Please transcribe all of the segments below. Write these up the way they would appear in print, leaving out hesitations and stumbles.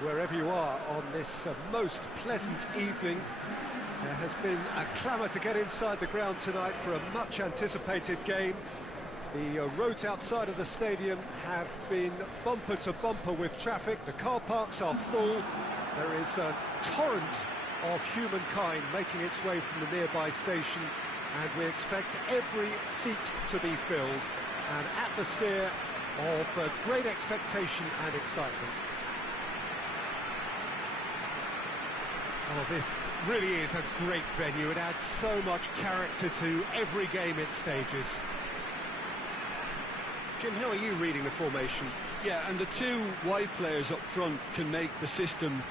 Wherever you are on this most pleasant evening, there has been a clamour to get inside the ground tonight for a much-anticipated game. The roads outside of the stadium have been bumper to bumper with traffic. The car parks are full. There is a torrent of humankind making its way from the nearby station, and we expect every seat to be filled. An atmosphere of great expectation and excitement. Oh, this really is a great venue. It adds so much character to every game it stages. Jim, how are you reading the formation? Yeah, and the two wide players up front can make the system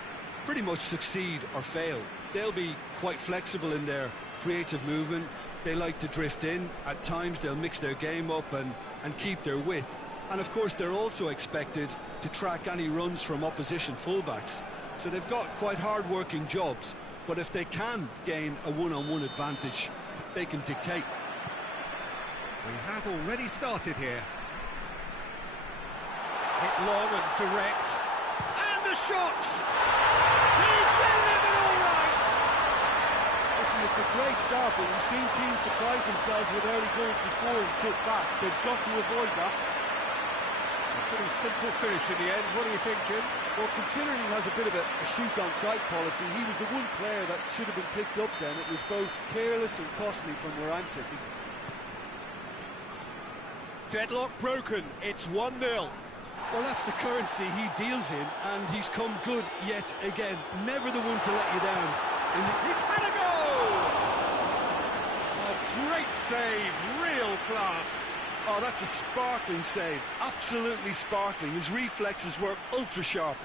pretty much succeed or fail. They'll be quite flexible in their creative movement. They like to drift in. At times they'll mix their game up and keep their width. And of course they're also expected to track any runs from opposition fullbacks. So they've got quite hard-working jobs, but if they can gain a one-on-one advantage, they can dictate. We have already started here. Hit long and direct. And the shots! He's delivered all right! Listen, it's a great start, but we've seen teams surprise themselves with early goals before and sit back. They've got to avoid that. A pretty simple finish in the end. What do you think, Jim? Well, considering he has a bit of a shoot-on-sight policy, he was the one player that should have been picked up then. It was both careless and costly from where I'm sitting. Deadlock broken. It's 1-0. Well, that's the currency he deals in, and he's come good yet again. Never the one to let you down. He's had a goal! A great save, real class. Oh, that's a sparkling save, absolutely sparkling. His reflexes were ultra sharp.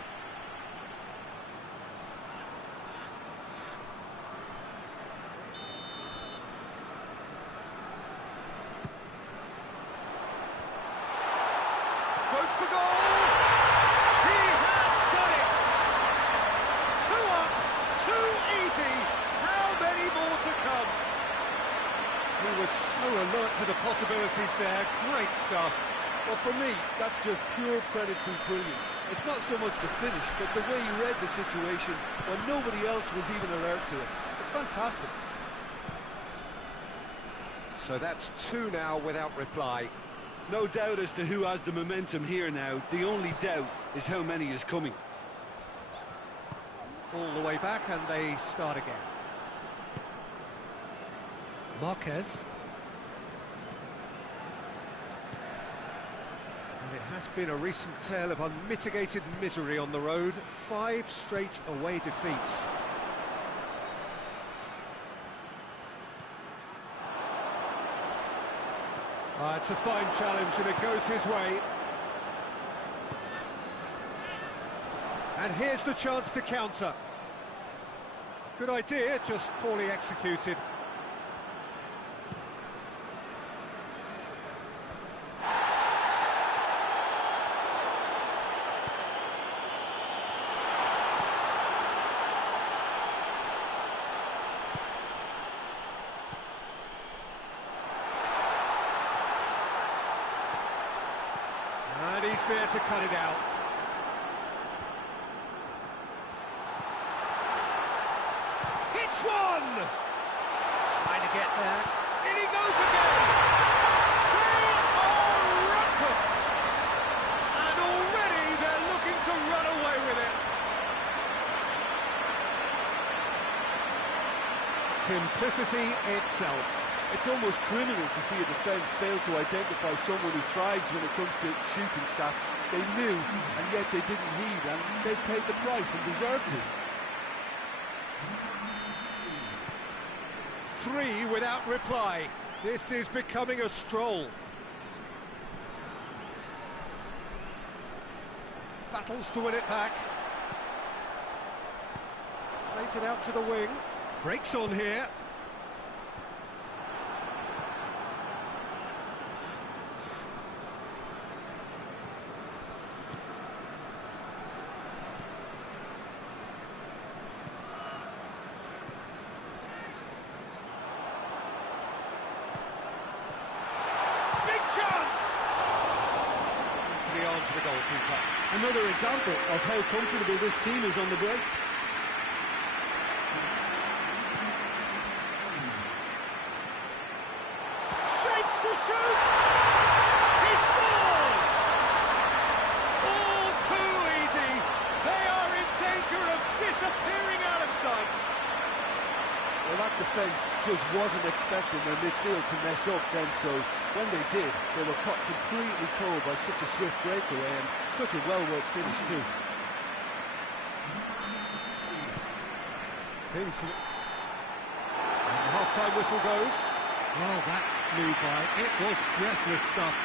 Goes for goal! He has done it! 2 up, 2 easy. How many more to come? He was so alert to the possibilities there. Great stuff. Well, for me, that's just pure predatory brilliance. It's not so much the finish, but the way he read the situation when nobody else was even alert to it. It's fantastic. So that's 2 now without reply. No doubt as to who has the momentum here now. The only doubt is how many is coming. All the way back, and they start again. Marquez. And it has been a recent tale of unmitigated misery on the road. 5 straight away defeats. It's a fine challenge, and it goes his way. And here's the chance to counter. Good idea, just poorly executed. And he's there to cut it out. Hits one! Trying to get there. In he goes again! They are rampant! And already they're looking to run away with it. Simplicity itself. It's almost criminal to see a defence fail to identify someone who thrives when it comes to shooting stats. They knew, and yet they didn't heed, and they paid the price and deserved to. 3 without reply. This is becoming a stroll. Battles to win it back. Plays it out to the wing. Breaks on here. arm to the goalkeeper. Another example of how comfortable this team is on the break. Shapes to shoot! He scores! All too easy. They are in danger of disappearing out of sight. Well, that defence just wasn't expecting their midfield to mess up then, so when they did, they were caught completely cold by such a swift breakaway and such a well-worked finish too. Things... And the half-time whistle goes. Well, that flew by. It was breathless stuff.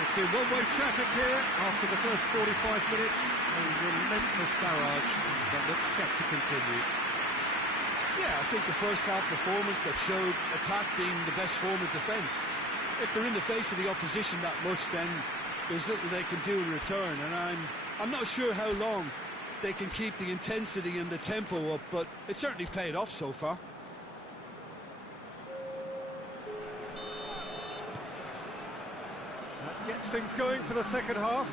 It's been one-way traffic here after the first 45 minutes. A relentless barrage that looks set to continue. Yeah, I think the first half performance that showed attack being the best form of defence. If they're in the face of the opposition that much, then there's little they can do in return, and I'm not sure how long they can keep the intensity and the tempo up, but it certainly paid off so far. That gets things going for the second half.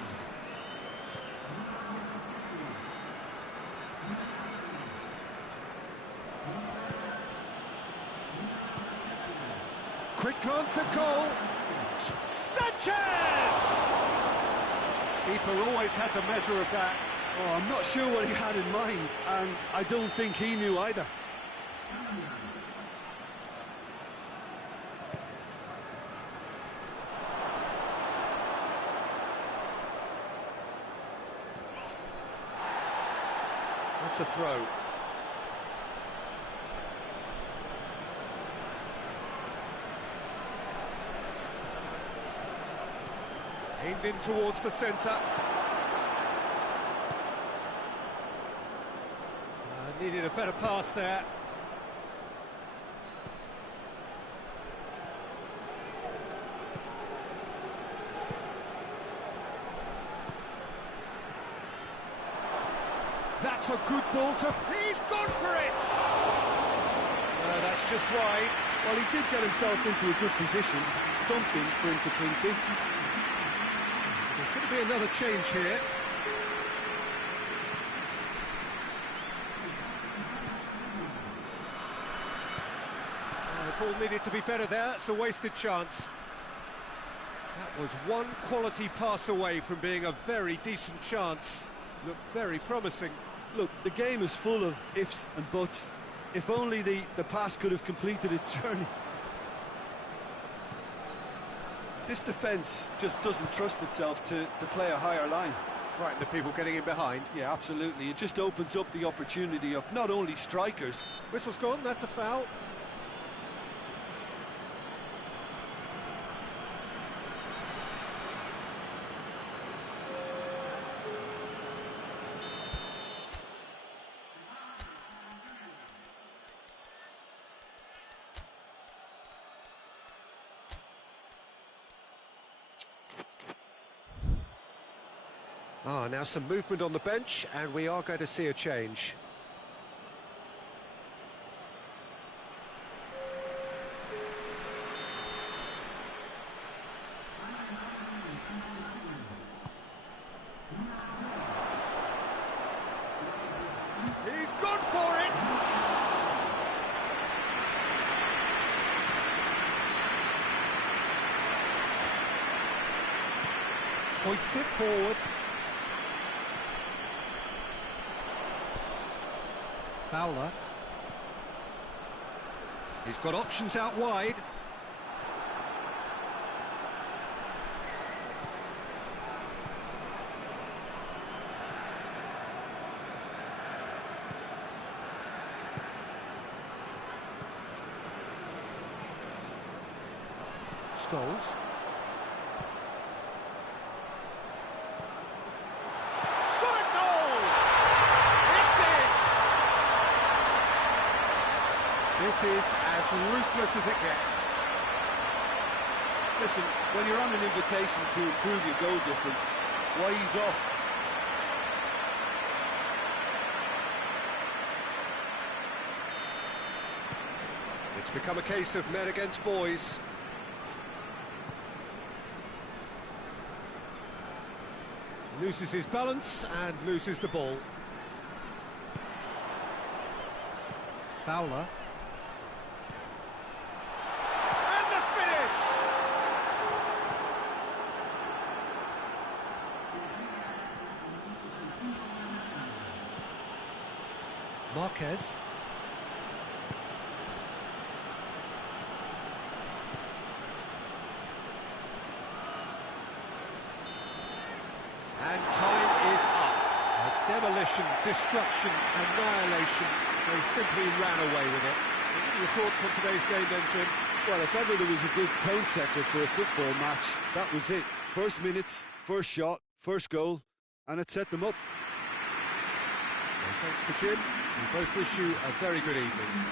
Quick glance at goal. Sanchez! Keeper always had the measure of that. Oh, I'm not sure what he had in mind, and I don't think he knew either. That's a throw. Aimed in towards the centre. Needed a better pass there. That's a good ball to... He's gone for it! No, that's just wide. Well, he did get himself into a good position, something for him to cling to. There's going to be another change here. The ball needed to be better there. It's a wasted chance. That was one quality pass away from being a very decent chance. Looked very promising. Look, the game is full of ifs and buts. If only the pass could have completed its journey. This defence just doesn't trust itself to play a higher line. Frightened of people getting in behind. Yeah, absolutely. It just opens up the opportunity of not only strikers. Whistle's gone, that's a foul. Now some movement on the bench, and we are going to see a change. He's gone for it! Hoists it forward. Fowler. He's got options out wide. Scholes. This is as ruthless as it gets. Listen, when you're on an invitation to improve your goal difference, why ease off? It's become a case of men against boys. Loses his balance and loses the ball. Fowler. And the finish! Marquez. And time is up. A demolition, destruction, annihilation. They simply ran away with it. What are your thoughts on today's game then, Jim? Well, if ever there was a good tone setter for a football match, that was it. First minutes, first shot, first goal, and it set them up. Well, thanks to Jim. We both wish you a very good evening.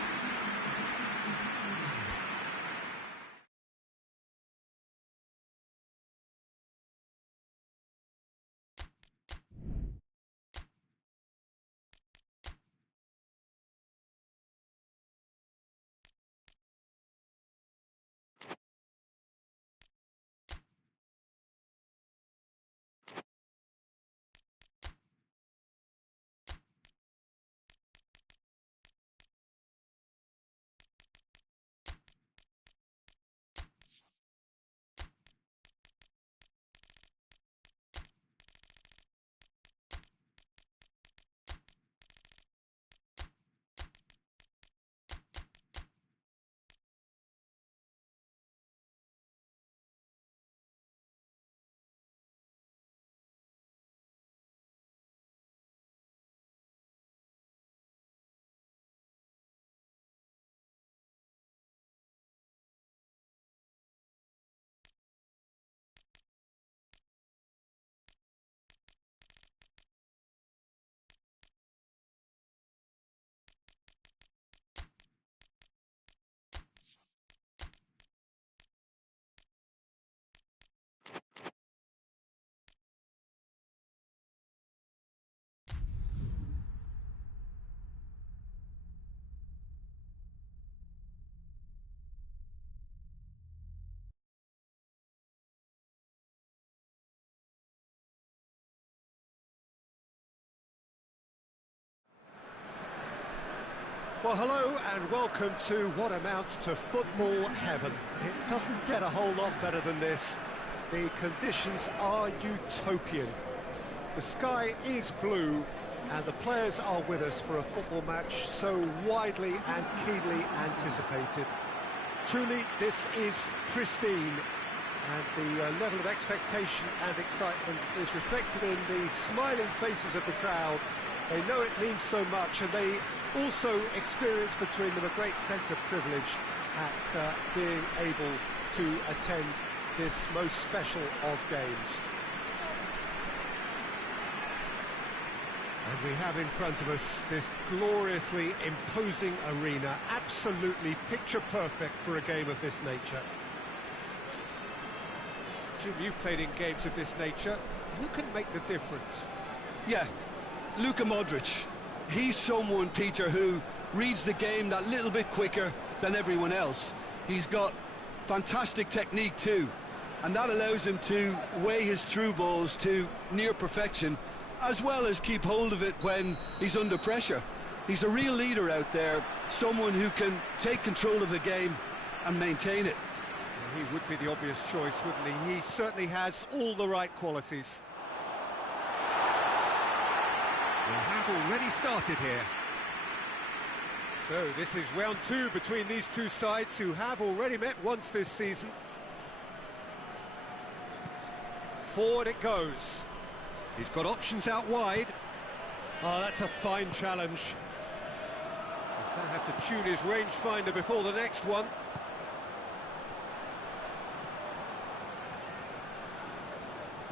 Well, hello and welcome to what amounts to football heaven. It doesn't get a whole lot better than this. The conditions are utopian. The sky is blue and the players are with us for a football match so widely and keenly anticipated. Truly, this is pristine, and the level of expectation and excitement is reflected in the smiling faces of the crowd. They know it means so much, and they also experience between them a great sense of privilege at being able to attend this most special of games. And we have in front of us this gloriously imposing arena, absolutely picture perfect for a game of this nature. Jim, you've played in games of this nature. Who can make the difference? Yeah, Luka Modric. He's someone, Peter, who reads the game that little bit quicker than everyone else. He's got fantastic technique too, and that allows him to weigh his through balls to near perfection, as well as keep hold of it when he's under pressure. He's a real leader out there, someone who can take control of the game and maintain it. Well, he would be the obvious choice, wouldn't he? He certainly has all the right qualities. We have already started here. So this is round two between these two sides who have already met once this season. Forward it goes. He's got options out wide. Oh, that's a fine challenge. He's going to have to tune his rangefinder before the next one.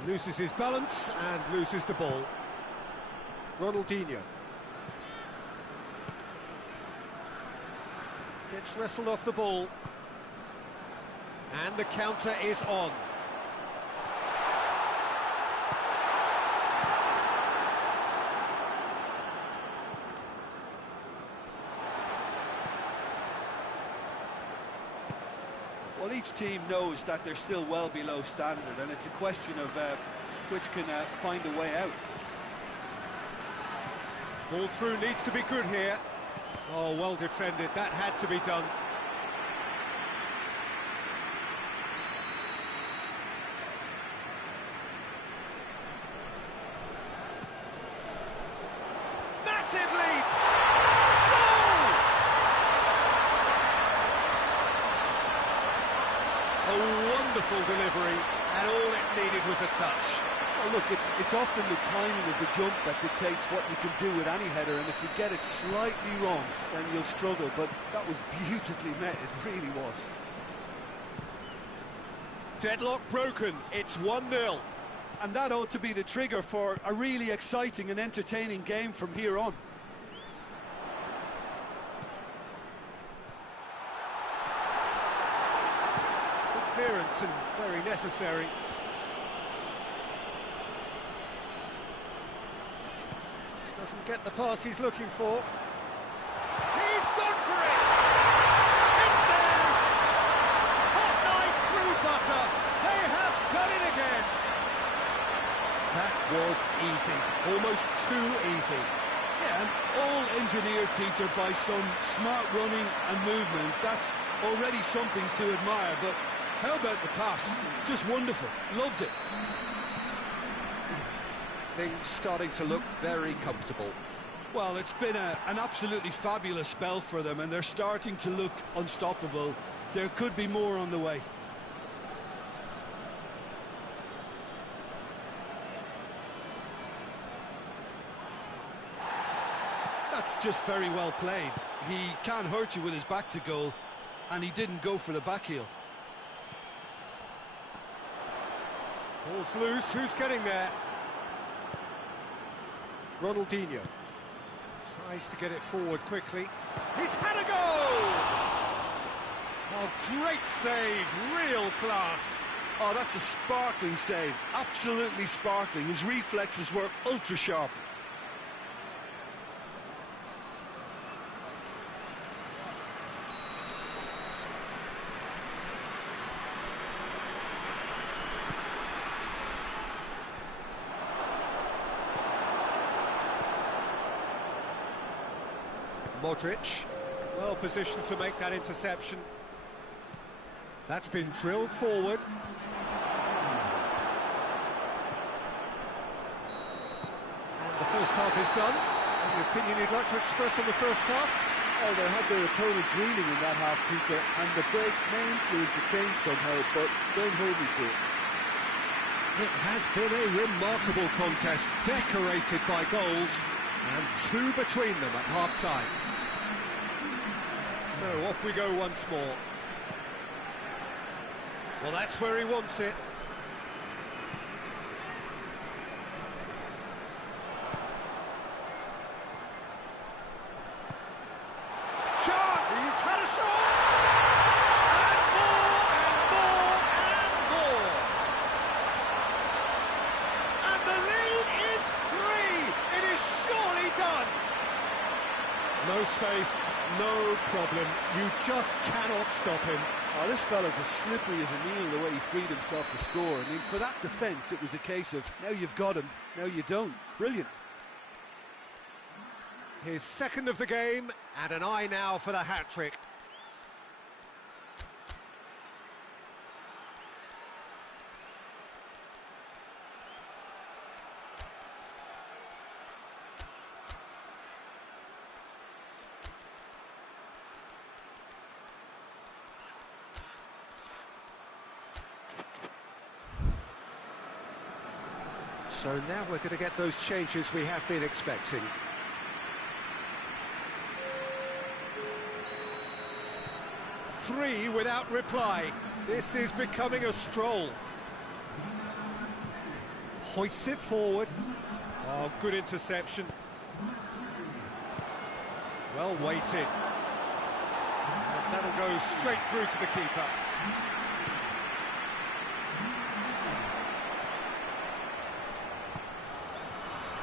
Loses his balance and loses the ball. Ronaldinho. Gets wrestled off the ball. And the counter is on. Well, each team knows that they're still well below standard, and it's a question of which can find a way out. Ball through needs to be good here. Oh, well defended, that had to be done. Massive lead! Goal! A wonderful delivery, and all it needed was a touch. Well, look, it's often the timing of the jump that dictates what you can do with any header, and if you get it slightly wrong, then you'll struggle, but that was beautifully met, it really was. Deadlock broken, it's 1-0. And that ought to be the trigger for a really exciting and entertaining game from here on. Good clearance and very necessary. Doesn't get the pass he's looking for. He's gone for it! It's there! Hot knife through butter. They have done it again. That was easy, almost too easy. Yeah, and all engineered, Peter, by some smart running and movement. That's already something to admire, but how about the pass? Just wonderful. Loved it. Things starting to look very comfortable. Well, it's been an absolutely fabulous spell for them, and they're starting to look unstoppable. There could be more on the way. That's just very well played. He can't hurt you with his back to goal, and he didn't go for the back heel. Ball's loose, who's getting there? Ronaldinho tries to get it forward quickly. He's had a goal! Oh, great save, real class. Oh, that's a sparkling save, absolutely sparkling. His reflexes were ultra sharp. Modric, well positioned to make that interception. That's been drilled forward. And the first half is done. Any opinion you'd like to express on the first half? Oh, they had their opponents reeling in that half, Peter, and the break may influence a change somehow, but don't hold me to it. It has been a remarkable contest, decorated by goals, and two between them at half-time. So off we go once more. Well, that's where he wants it. Shot! He's had a shot! And more, and more, and more! And the lead is 3! It is surely done! No space, no problem. You just cannot stop him. Oh, this fella's as slippery as a needle the way he freed himself to score. I mean, for that defence, it was a case of, now you've got him, now you don't. Brilliant. His second of the game, and an eye now for the hat-trick. So now we're going to get those changes we have been expecting. Three without reply. This is becoming a stroll. Hoists it forward. Oh, good interception. Well weighted. And that'll go straight through to the keeper.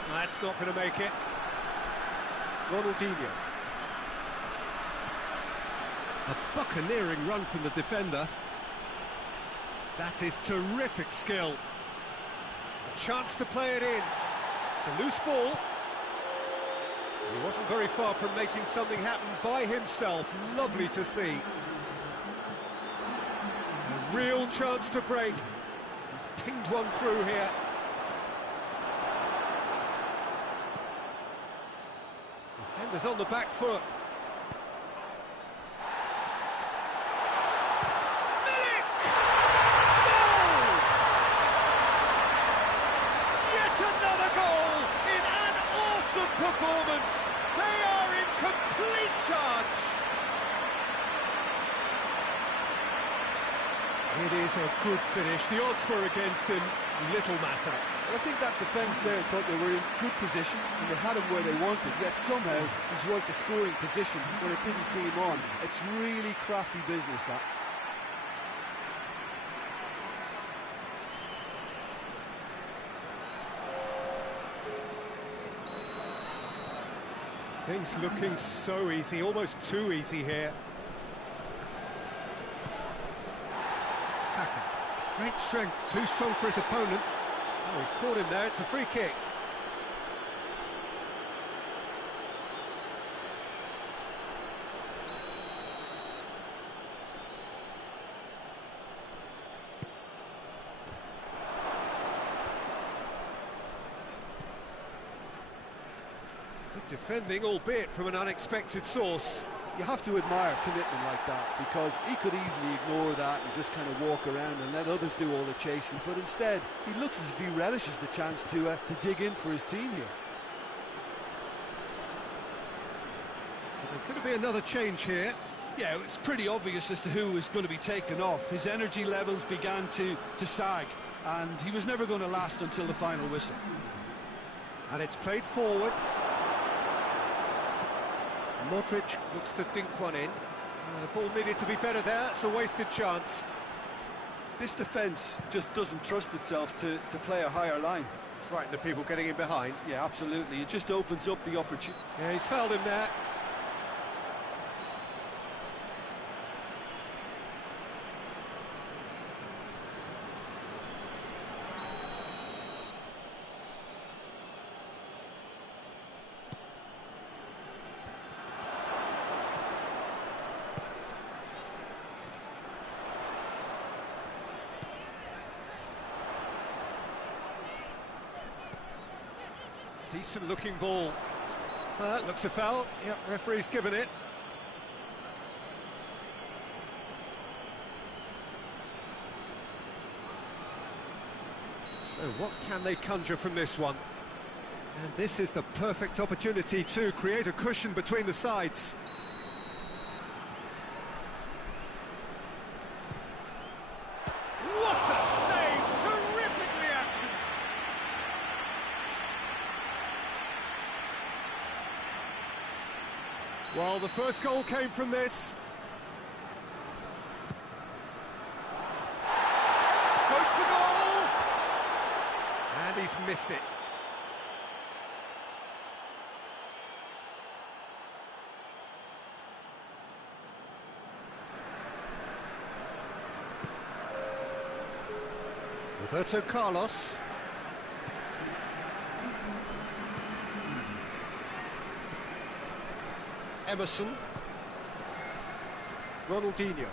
That's not going to make it. Ronaldinho. A buccaneering run from the defender. That is terrific skill. chance to play it in. It's a loose ball. He wasn't very far from making something happen by himself. Lovely to see. A real chance to break. He's pinged one through here. Defenders on the back foot. Performance. They are in complete charge. It is a good finish. The odds were against him. Little matter. I think that defence there thought they were in good position and they had him where they wanted, yet somehow he's worked the scoring position when it didn't see him on. It's really crafty business, that. Things looking so easy, almost too easy here. Kaka, great strength, too strong for his opponent. Oh, he's caught him there, it's a free kick. Good defending, albeit from an unexpected source. You have to admire commitment like that, because he could easily ignore that and just kind of walk around and let others do all the chasing, but instead he looks as if he relishes the chance to dig in for his team here. There's going to be another change here. Yeah, it's pretty obvious as to who was going to be taken off. His energy levels began to sag, and he was never going to last until the final whistle. And it's played forward. Modric looks to dink one in. The ball needed to be better there. It's a wasted chance. This defence just doesn't trust itself to play a higher line. Frighten the people getting in behind. Yeah, absolutely. It just opens up the opportunity. Yeah, he's fouled him there. Decent looking ball. That looks a foul. Yep, referee's given it. So what can they conjure from this one? And this is the perfect opportunity to create a cushion between the sides. What a save! Terrific reaction! Well, the first goal came from this. Goes for goal! And he's missed it. Roberto Carlos. Emerson. Ronaldinho.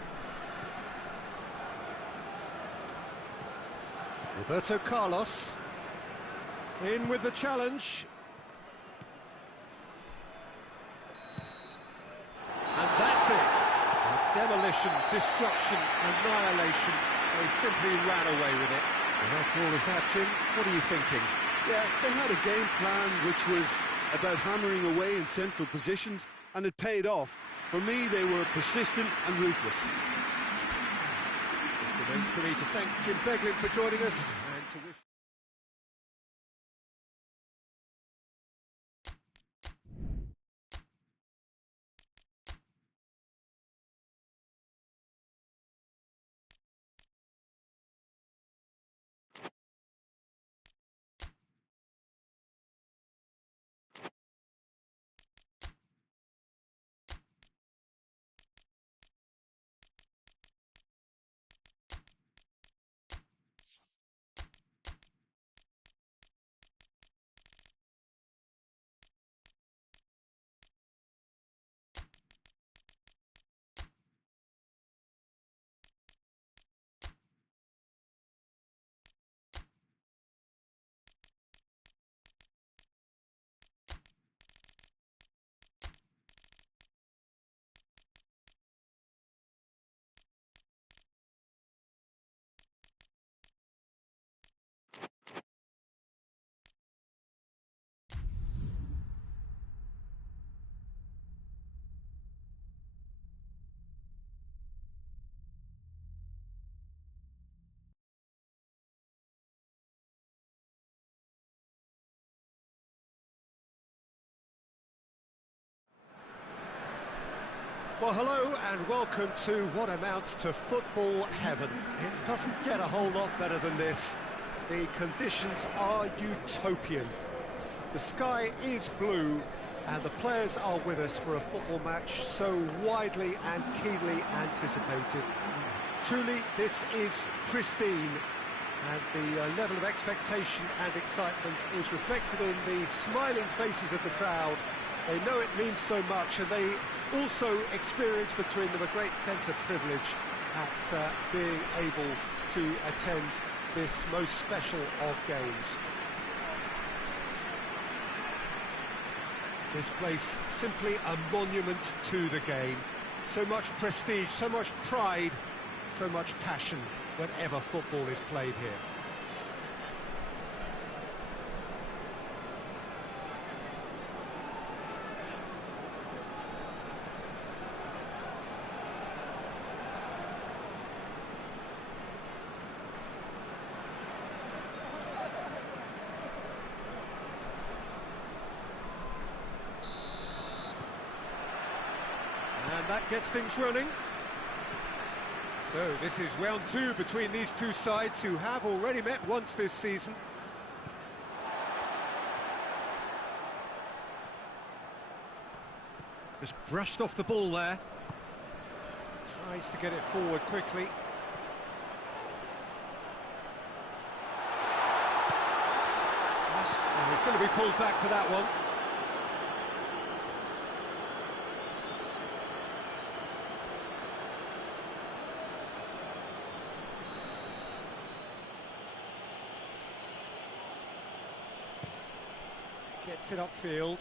Roberto Carlos. In with the challenge. And that's it. Demolition, destruction, annihilation. They simply ran away with it. And after all of that, Jim, what are you thinking? Yeah, they had a game plan which was about hammering away in central positions, and it paid off. For me, they were persistent and ruthless. Just remains for me to thank Jim Beglin for joining us and to wish... Well, hello and welcome to what amounts to football heaven. It doesn't get a whole lot better than this. The conditions are utopian. The sky is blue and the players are with us for a football match so widely and keenly anticipated. Truly, this is pristine, and the level of expectation and excitement is reflected in the smiling faces of the crowd. They know it means so much, and they also experience between them a great sense of privilege at being able to attend this most special of games. This place simply a monument to the game. So much prestige, so much pride, so much passion whenever football is played here. And that gets things running. So this is round two between these two sides who have already met once this season. Just brushed off the ball there. Tries to get it forward quickly. And he's going to be pulled back for that one. Gets it upfield.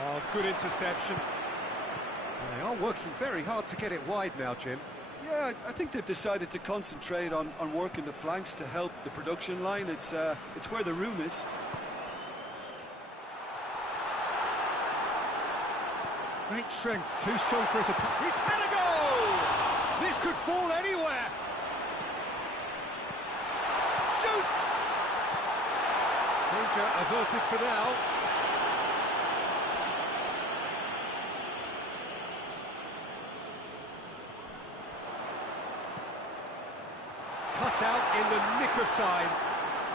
Oh, good interception. Well, they are working very hard to get it wide now, Jim. Yeah, I think they've decided to concentrate on working the flanks to help the production line. It's where the room is. Great strength, too strong for his opponent. He's had a goal! This could fall anywhere. Shoots! Danger averted for now. Cut out in the nick of time.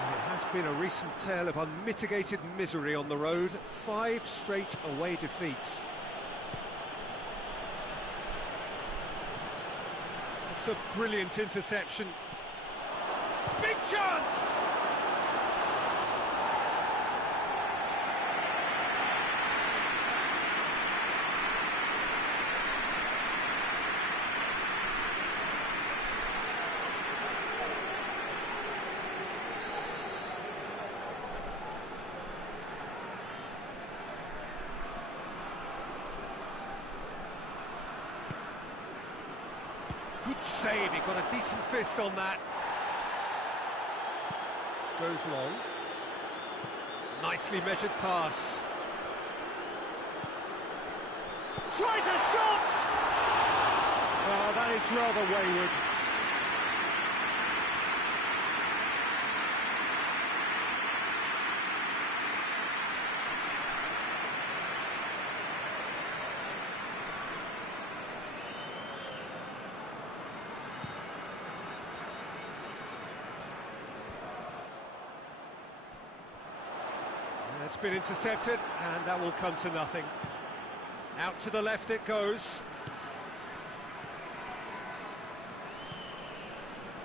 And it has been a recent tale of unmitigated misery on the road. 5 straight away defeats. It's a brilliant interception. Big chance! Good save, he got a decent fist on that. Goes long. Nicely measured pass. Tries a shot! Oh, that is rather wayward. It's been intercepted, and that will come to nothing. Out to the left it goes.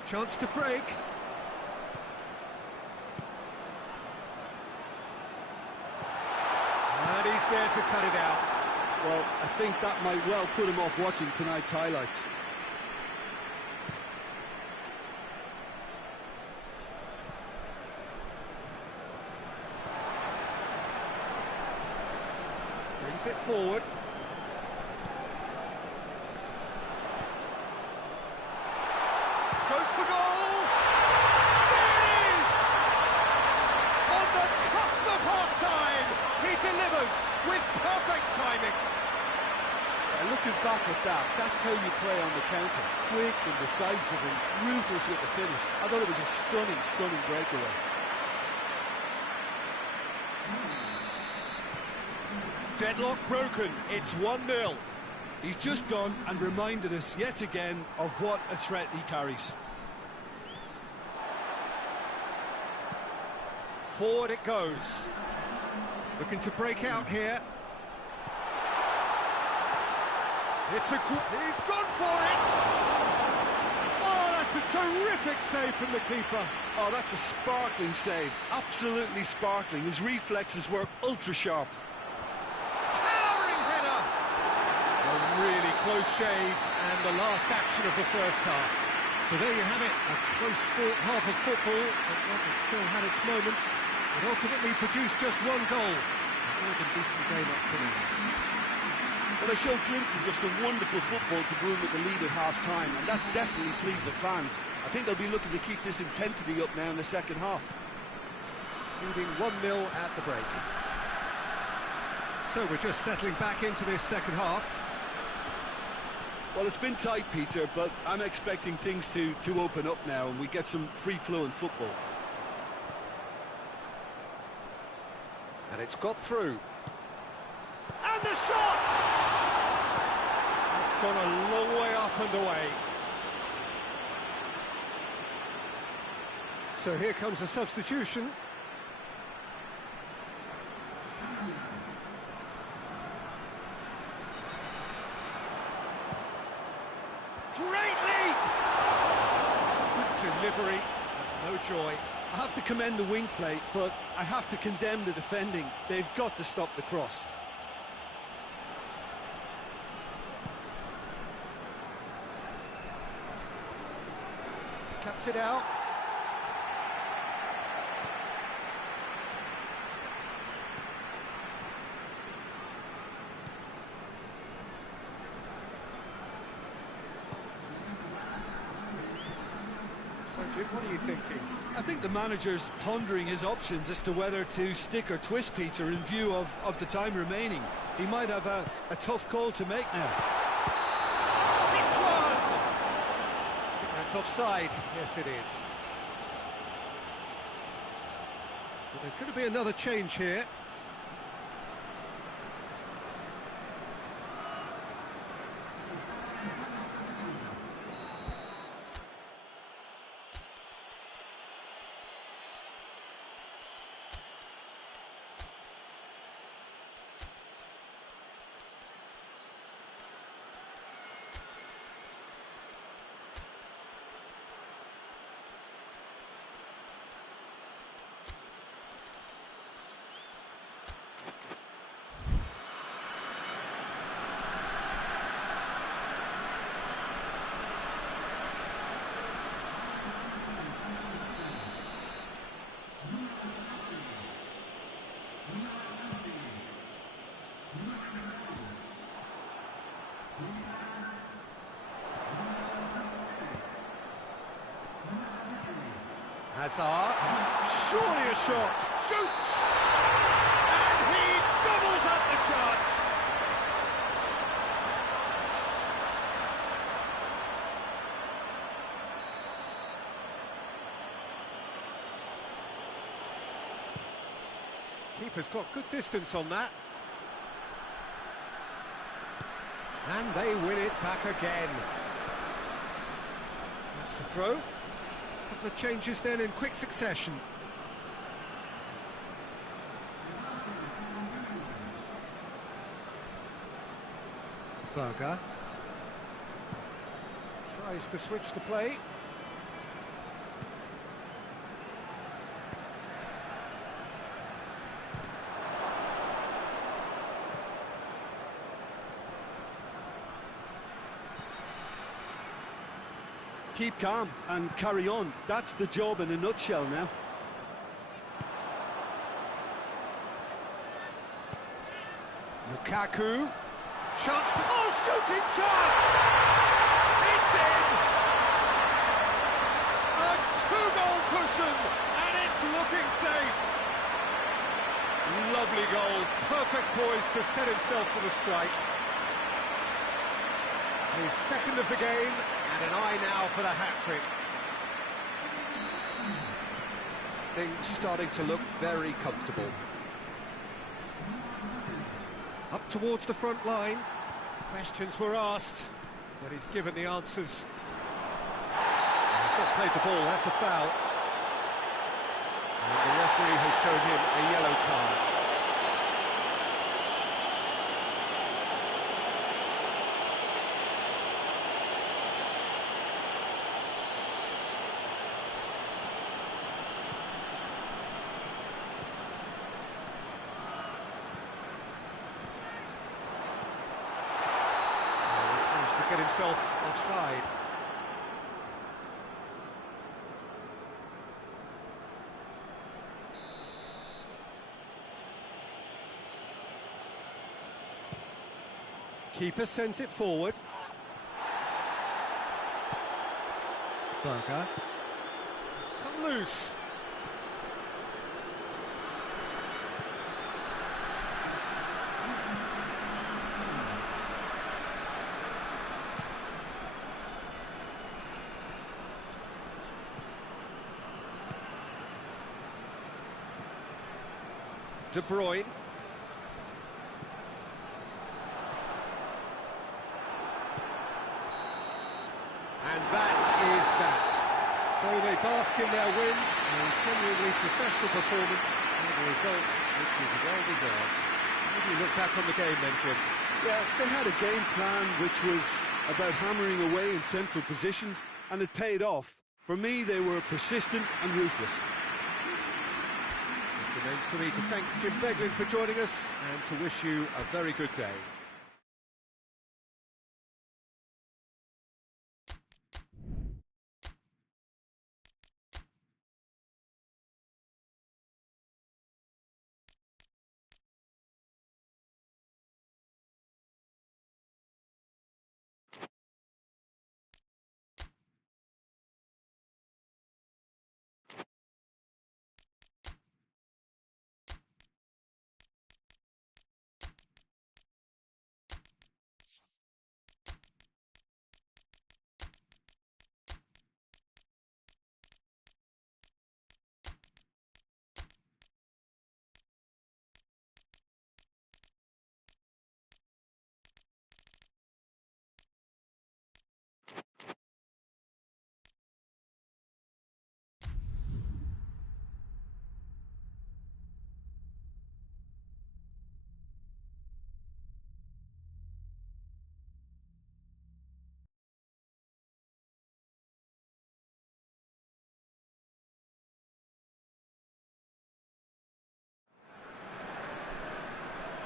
Chance to break. And he's there to cut it out. Well, I think that might well put him off watching tonight's highlights. Brings it forward. Goes for goal! There it is! On the cusp of half-time, he delivers with perfect timing. Looking back at that, that's how you play on the counter. Quick and decisive and ruthless with the finish. I thought it was a stunning, stunning breakaway. Deadlock broken, it's 1-0. He's just gone and reminded us yet again of what a threat he carries. Forward it goes. Looking to break out here. He's gone for it! Oh, that's a terrific save from the keeper. Oh, that's a sparkling save. Absolutely sparkling. His reflexes were ultra-sharp. Towering header! A really close shave, and the last action of the first half. So there you have it, a close-fought half of football, but one that still had its moments. It ultimately produced just one goal. A more than decent game up to now. Well, they showed glimpses of some wonderful football to go in with the lead at half-time, and that's definitely pleased the fans. I think they'll be looking to keep this intensity up now in the second half. Leading 1-0 at the break. So we're just settling back into this second half. Well, it's been tight, Peter, but I'm expecting things to open up now and we get some free-flowing football. And it's got through. And the shot! It's gone a long way up and away. So here comes a substitution. Great leap! Good delivery, no joy. I have to commend the wing play, but I have to condemn the defending. They've got to stop the cross. Cuts it out. So, Jim, what are you thinking? I think the manager's pondering his options as to whether to stick or twist Peter in view of the time remaining. He might have a tough call to make now. It's one! That's offside. Yes, it is. But there's going to be another change here. Hazard, surely a shot, shoots! And he doubles up the chance! Keeper's got good distance on that. And they win it back again. That's the throw. Couple of changes then in quick succession. Berger tries to switch the play. Keep calm and carry on. That's the job in a nutshell now. Lukaku. Chance to... Oh, shooting chance! It's in! A two-goal cushion, and it's looking safe. Lovely goal. Perfect poise to set himself for the strike. His second of the game. And an eye now for the hat-trick. Things starting to look very comfortable. Up towards the front line. Questions were asked, but he's given the answers. He's not played the ball, that's a foul. And the referee has shown him a yellow card. Get himself offside. Keeper sends it forward. Berger. It's come loose. De Bruyne. And that is that. So they bask in their win, a genuinely professional performance, and a result which is well-deserved. How do you look back on the game then, Jim? Yeah, they had a game plan which was about hammering away in central positions, and it paid off. For me, they were persistent and ruthless. Remains for me to thank Jim Beglin for joining us and to wish you a very good day.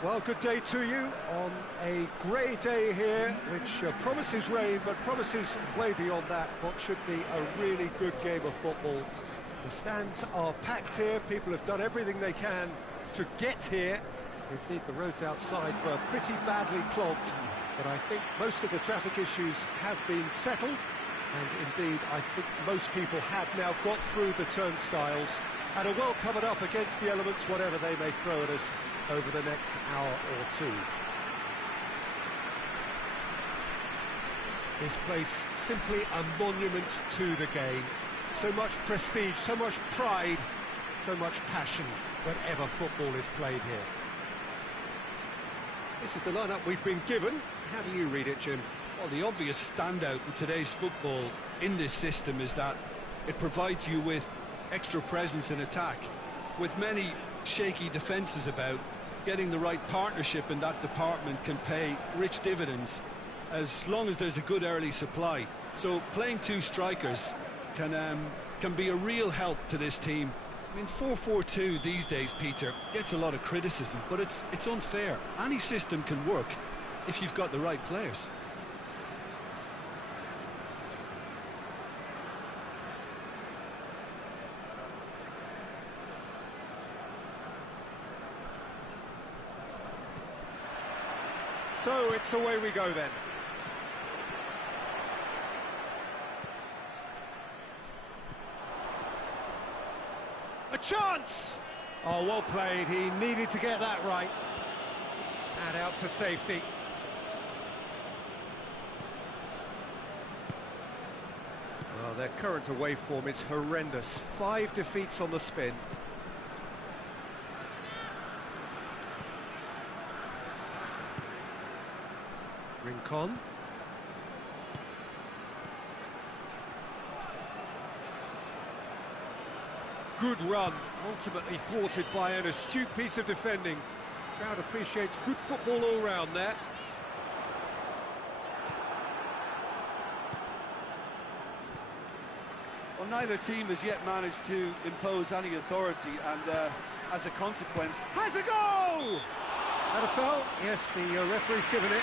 Well, good day to you on a grey day here, which promises rain, but promises way beyond that what should be a really good game of football. The stands are packed here, people have done everything they can to get here. Indeed, the roads outside were pretty badly clogged, but I think most of the traffic issues have been settled, and indeed, I think most people have now got through the turnstiles and are well covered up against the elements, whatever they may throw at us over the next hour or two. This place simply a monument to the game. So much prestige, so much pride, so much passion whenever football is played here. This is the lineup we've been given. How do you read it, Jim? Well, the obvious standout in today's football in this system is that it provides you with extra presence in attack. With many shaky defences about, getting the right partnership in that department can pay rich dividends as long as there's a good early supply. So playing two strikers can be a real help to this team. I mean, 4-4-2 these days, Peter, gets a lot of criticism, but it's unfair. Any system can work if you've got the right players. So it's away we go then. A chance! Oh, well played. He needed to get that right. And out to safety. Well, their current away form is horrendous. 5 defeats on the spin. Rincon. Good run, ultimately thwarted by an astute piece of defending. Crowd appreciates good football all round there. Well, neither team has yet managed to impose any authority, and as a consequence... Has a goal! That a foul? Yes, the referee's given it.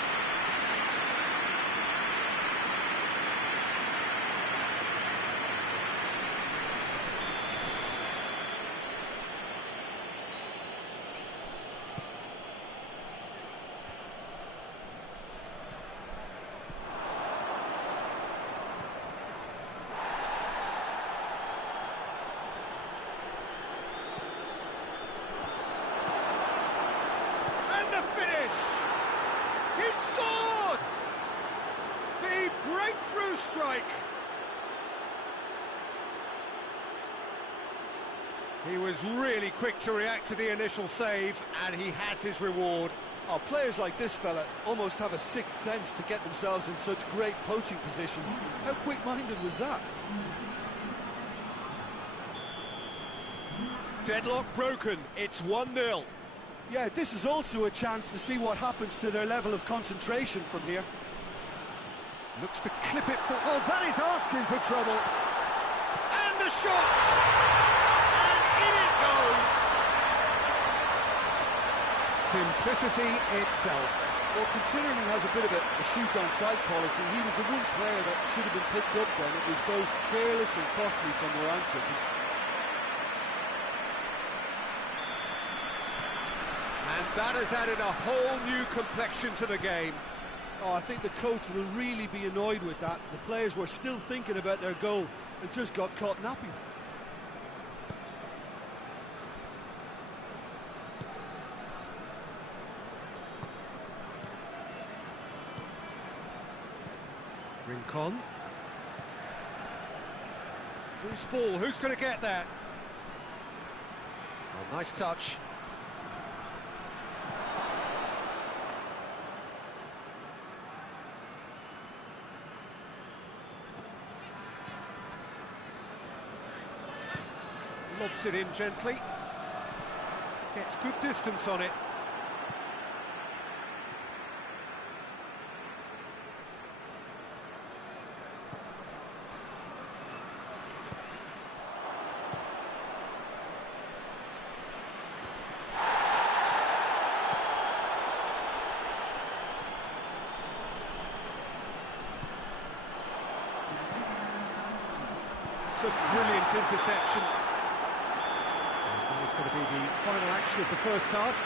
The finish! He scored! The breakthrough strike! He was really quick to react to the initial save, and he has his reward. Oh, players like this fella almost have a sixth sense to get themselves in such great poaching positions. How quick-minded was that? Deadlock broken, it's 1-0. Yeah, this is also a chance to see what happens to their level of concentration from here. Looks to clip it for... Well, that is asking for trouble. And the shot! And in it goes! Simplicity itself. Well, considering he has a bit of a shoot-on-sight policy, he was the one player that should have been picked up then. It was both careless and costly from where I'm sitting. And that has added a whole new complexion to the game. Oh, I think the coach will really be annoyed with that. The players were still thinking about their goal and just got caught napping. Rincon. Loose ball, who's going to get that? Oh, nice touch. Lobs it in gently. Gets good distance on it. It's a brilliant interception. That is going to be the final action of the first half.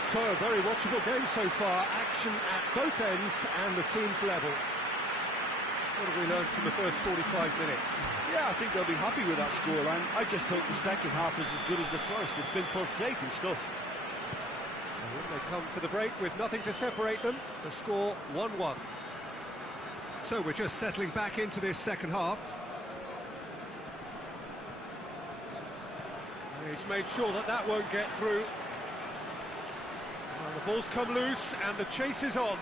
So a very watchable game so far. Action at both ends and the team's level. What have we learned from the first 45 minutes? Yeah, I think they'll be happy with that scoreline. I just hope the second half is as good as the first. It's been pulsating stuff. So when they come for the break with nothing to separate them, the score 1-1. So we're just settling back into this second half. He's made sure that that won't get through. Well, the ball's come loose and the chase is on.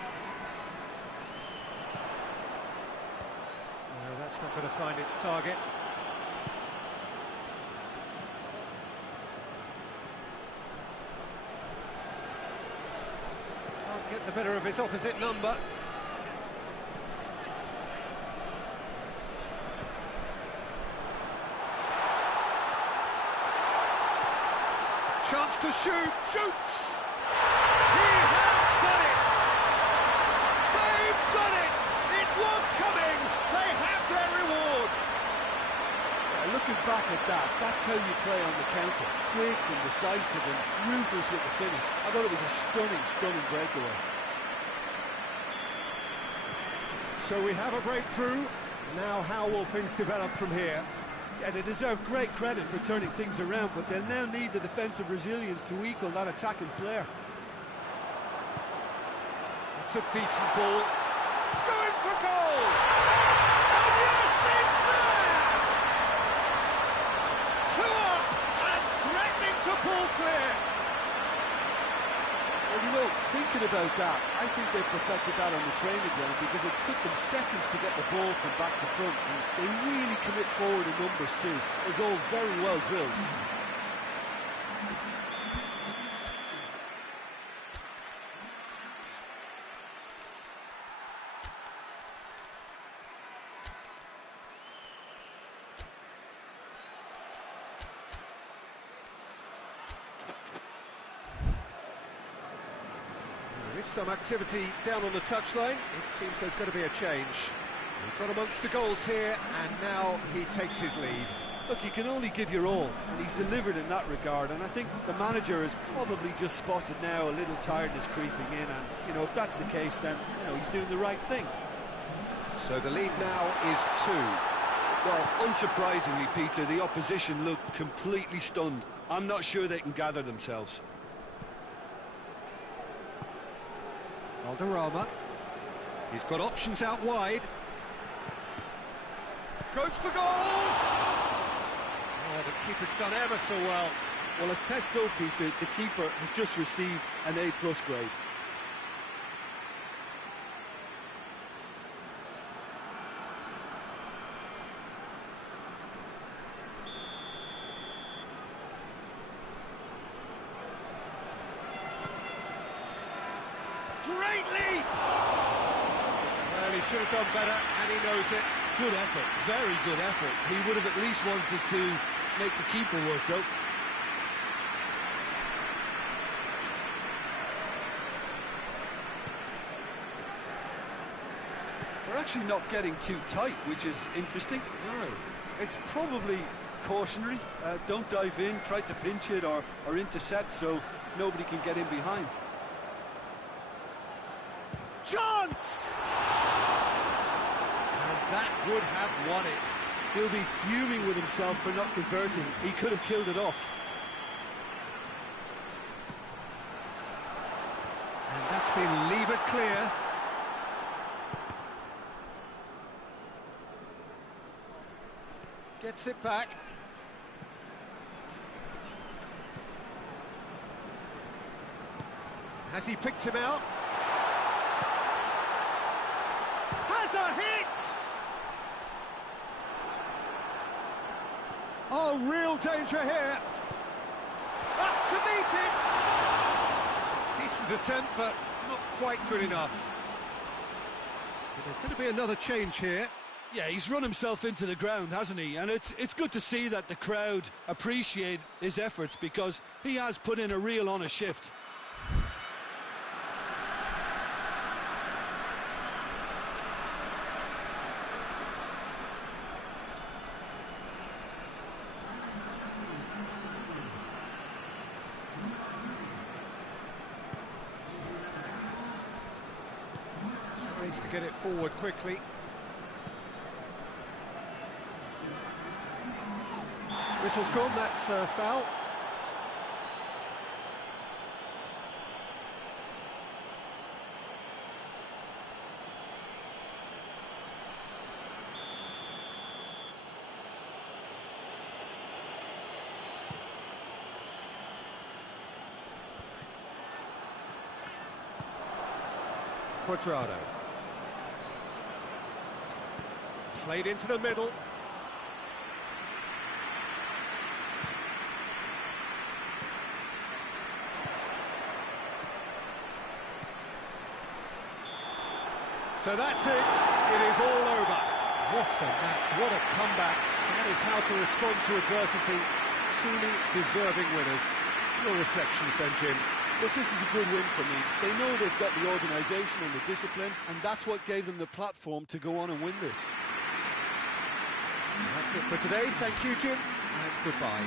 No, that's not going to find its target. Can't get the better of his opposite number. Chance to shoot, shoots! He has done it! They've done it! It was coming! They have their reward! Yeah, looking back at that, that's how you play on the counter. Quick and decisive and ruthless with the finish. I thought it was a stunning, stunning breakaway. So we have a breakthrough. Now how will things develop from here? Yeah, they deserve great credit for turning things around, but they'll now need the defensive resilience to equal that attacking flair. It's a decent ball. Going for goal! And yes, it's there! 2 up and threatening to pull clear. Well, you know, thinking about that. I think they perfected that on the training ground because it took them seconds to get the ball from back to front, and they really commit forward in numbers too. It was all very well drilled. There is some activity down on the touchline. It seems there's going to be a change. We've got amongst the goals here, and now he takes his leave. Look, you can only give your all, and he's delivered in that regard, and I think the manager has probably just spotted now a little tiredness creeping in, and, you know, if that's the case, then, you know, he's doing the right thing. So the lead now is 2. Well, unsurprisingly, Peter, the opposition looked completely stunned. I'm not sure they can gather themselves. Valderrama. He's got options out wide. Goes for goal! Oh, the keeper's done ever so well. Well, as tests go, Peter, the keeper has just received an A+ grade. Great leap! Well, he should have done better, and he knows it. Good effort, very good effort. He would have at least wanted to make the keeper work, though. They're actually not getting too tight, which is interesting. No. It's probably cautionary. Don't dive in, try to pinch it or intercept so nobody can get in behind. Chance! And that would have won it. He'll be fuming with himself for not converting. He could have killed it off. And that's been levered clear. Gets it back. Has he picked him out? Has a hit! Oh, real danger here. Up to meet it! Decent attempt, but not quite good enough. But there's going to be another change here. Yeah, he's run himself into the ground, hasn't he? And it's good to see that the crowd appreciate his efforts because he has put in a real honest shift. Tries to get it forward quickly. Whistle's gone, that's a foul. Quadrado. Played into the middle. So that's it. It is all over. What a match, what a comeback. That is how to respond to adversity. Truly deserving winners. Your reflections then, Jim? Look, this is a good win for me. They know they've got the organisation and the discipline, and that's what gave them the platform to go on and win this. And that's it for today. Thank you, Jim, and goodbye.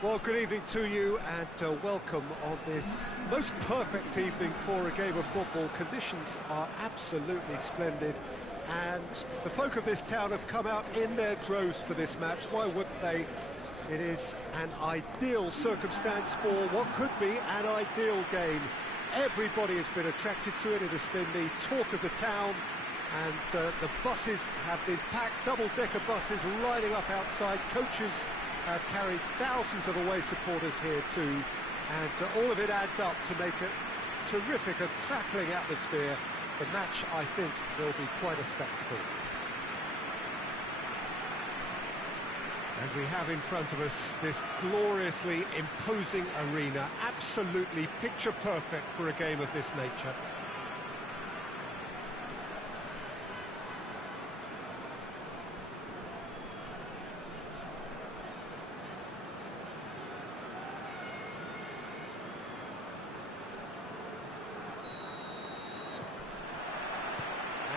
Well, good evening to you and welcome on this most perfect evening for a game of football. Conditions are absolutely splendid and the folk of this town have come out in their droves for this match. Why wouldn't they? It is an ideal circumstance for what could be an ideal game. Everybody has been attracted to it. It has been the talk of the town, and the buses have been packed, double-decker buses lining up outside. Coaches have carried thousands of away supporters here too, and all of it adds up to make a terrific and crackling atmosphere. The match, I think, will be quite a spectacle. And we have in front of us this gloriously imposing arena, absolutely picture perfect for a game of this nature.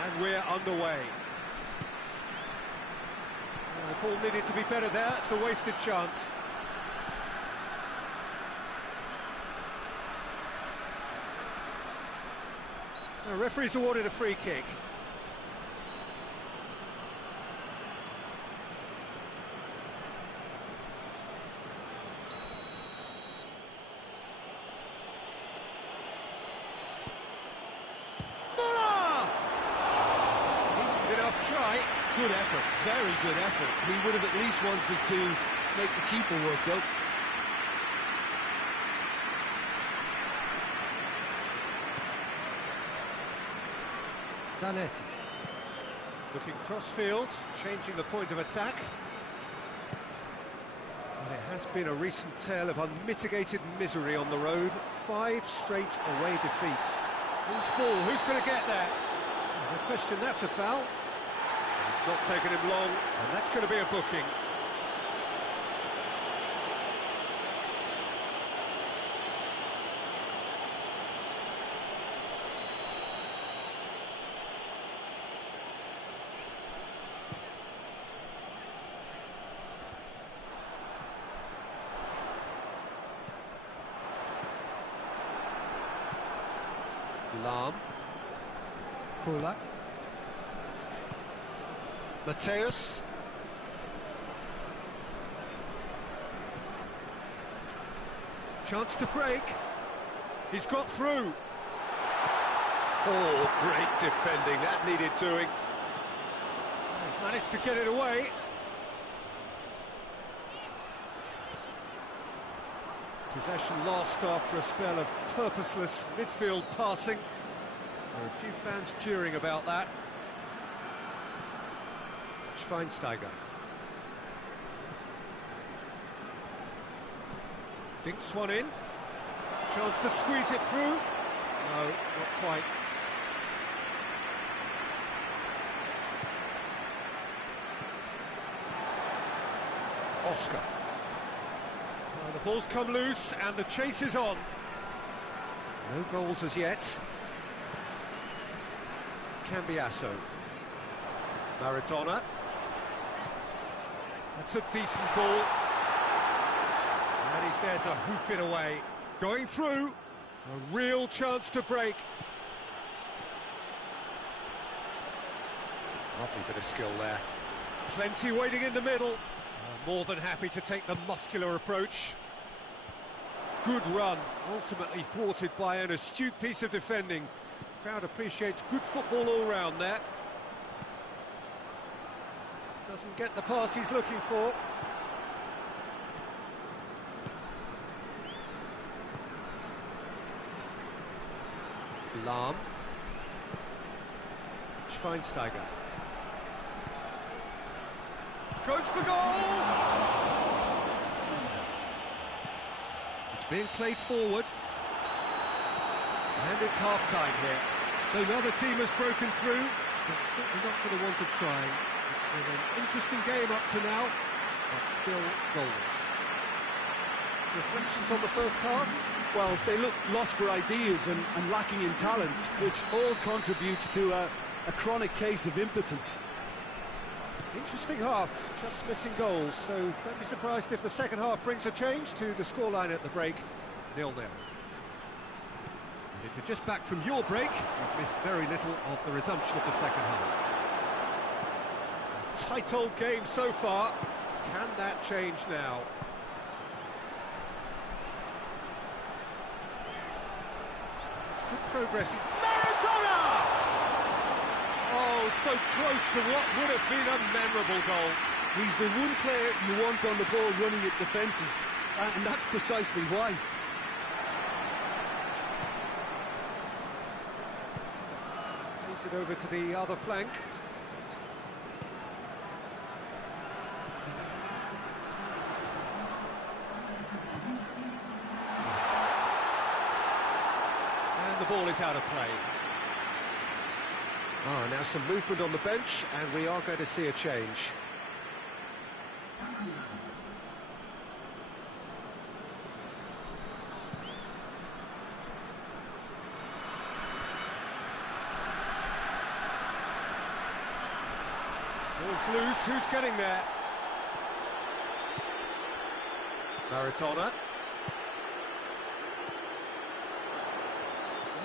And we're underway. The ball needed to be better there, it's a wasted chance. The referee's awarded a free kick. Good effort, very good effort. He would have at least wanted to make the keeper work though. Zanetti. Looking cross-field, changing the point of attack. Well, it has been a recent tale of unmitigated misery on the road. 5 straight away defeats. Who's ball? Who's going to get there? No question, that's a foul. It's not taken him long, and that's going to be a booking. Lam. Pula. Mateus. Chance to break. He's got through. Oh, great defending. That needed doing. He's managed to get it away. Possession lost after a spell of purposeless midfield passing. There are a few fans cheering about that. Schweinsteiger. Dinks one in. Chance to squeeze it through. No, not quite. Oscar. Well, the ball's come loose and the chase is on. No goals as yet. Cambiasso. Maradona. That's a decent ball. And he's there to hoof it away. Going through. A real chance to break. Lovely bit of skill there. Plenty waiting in the middle. More than happy to take the muscular approach. Good run, ultimately thwarted by an astute piece of defending. Crowd appreciates good football all round there. Doesn't get the pass he's looking for. Lam. Schweinsteiger. Goes for goal! It's being played forward. And it's half-time here. So the other team has broken through, but certainly not going to want to try. It's been an interesting game up to now, but still goals. Reflections on the first half? Well, they look lost for ideas and lacking in talent, which all contributes to a chronic case of impotence. Interesting half, just missing goals, so don't be surprised if the second half brings a change to the scoreline at the break, 0-0. If you're just back from your break, you've missed very little of the resumption of the second half. A tight old game so far. Can that change now? It's good progress. Maradona! Oh, so close to what would have been a memorable goal. He's the one player you want on the ball running at defences, and that's precisely why. Plays it over to the other flank. And the ball is out of play. Now some movement on the bench, and we are going to see a change. Ball's loose, who's getting there? Maradona.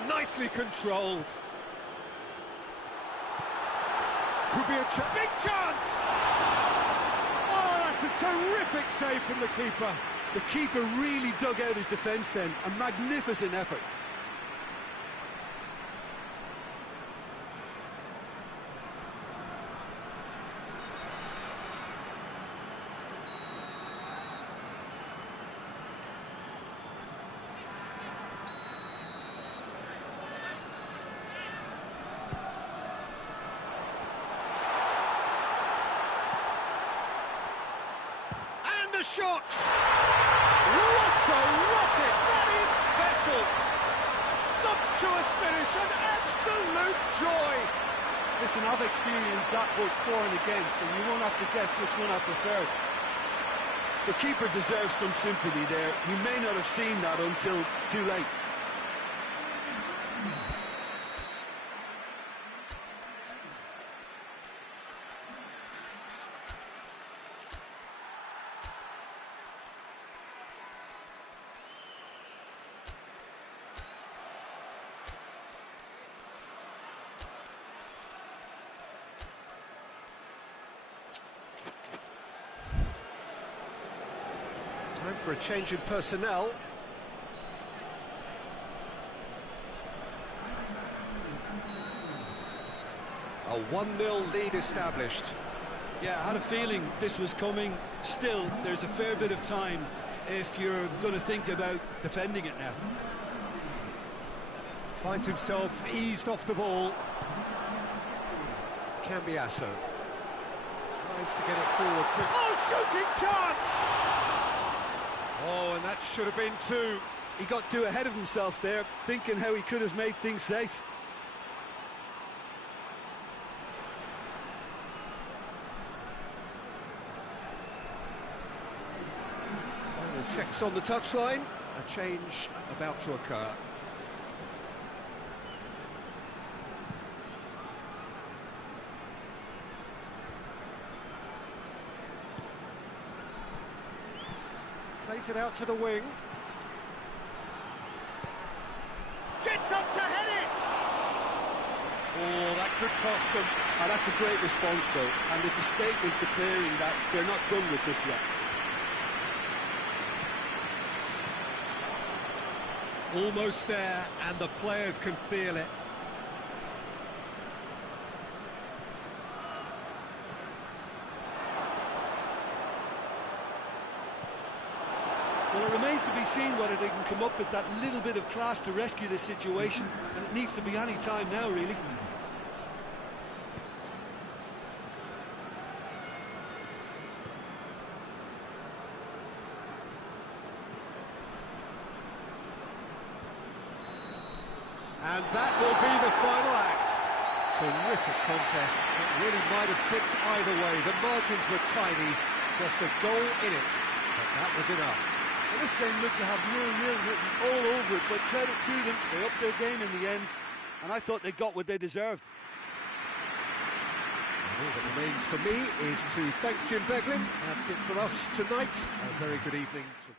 Nicely controlled. Could be a big chance! Oh, that's a terrific save from the keeper. The keeper really dug out his defence then, a magnificent effort. The shot! What a rocket! That is special! Sumptuous finish, an absolute joy! Listen, I've experienced that both for and against, and you won't have to guess which one I preferred. The keeper deserves some sympathy there. He may not have seen that until too late. Time for a change in personnel. A 1-0 lead established. Yeah, I had a feeling this was coming. Still, there's a fair bit of time if you're going to think about defending it now. Finds himself eased off the ball. Cambiasso. Tries to get it forward quick. Oh, shooting chance! Oh, and that should have been two. He got too ahead of himself there, thinking how he could have made things safe. Final checks on the touchline. A change about to occur. Plays it out to the wing. Gets up to head it! Oh, that could cost them. Oh, that's a great response, though, and it's a statement declaring that they're not done with this yet. Almost there, and the players can feel it. Well, it remains to be seen whether they can come up with that little bit of class to rescue this situation, and it needs to be any time now, really. And that will be the final act. Terrific contest. It really might have tipped either way. The margins were tiny, just a goal in it, but that was enough. Well, this game looked to have 0-0 written all over it, but credit to them, they upped their game in the end, and I thought they got what they deserved. All that remains for me is to thank Jim Beglin. That's it from us tonight. A very good evening to...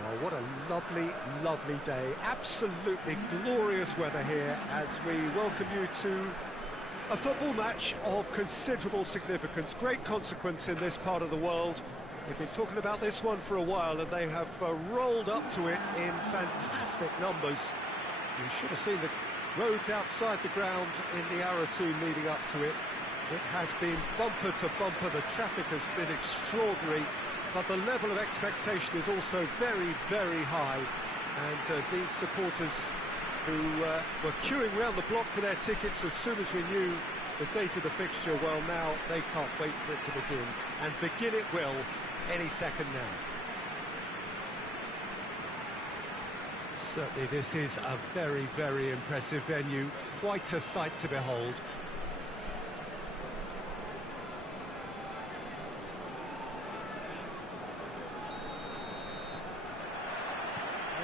Oh, what a lovely, lovely day. Absolutely glorious weather here as we welcome you to a football match of considerable significance, great consequence in this part of the world. They've been talking about this one for a while and they have rolled up to it in fantastic numbers. You should have seen the roads outside the ground in the hour or two leading up to it. It has been bumper to bumper, the traffic has been extraordinary. But the level of expectation is also very, very high. And these supporters who were queuing around the block for their tickets as soon as we knew the date of the fixture, well, now they can't wait for it to begin. And begin it will any second now. Certainly this is a very, very impressive venue. Quite a sight to behold.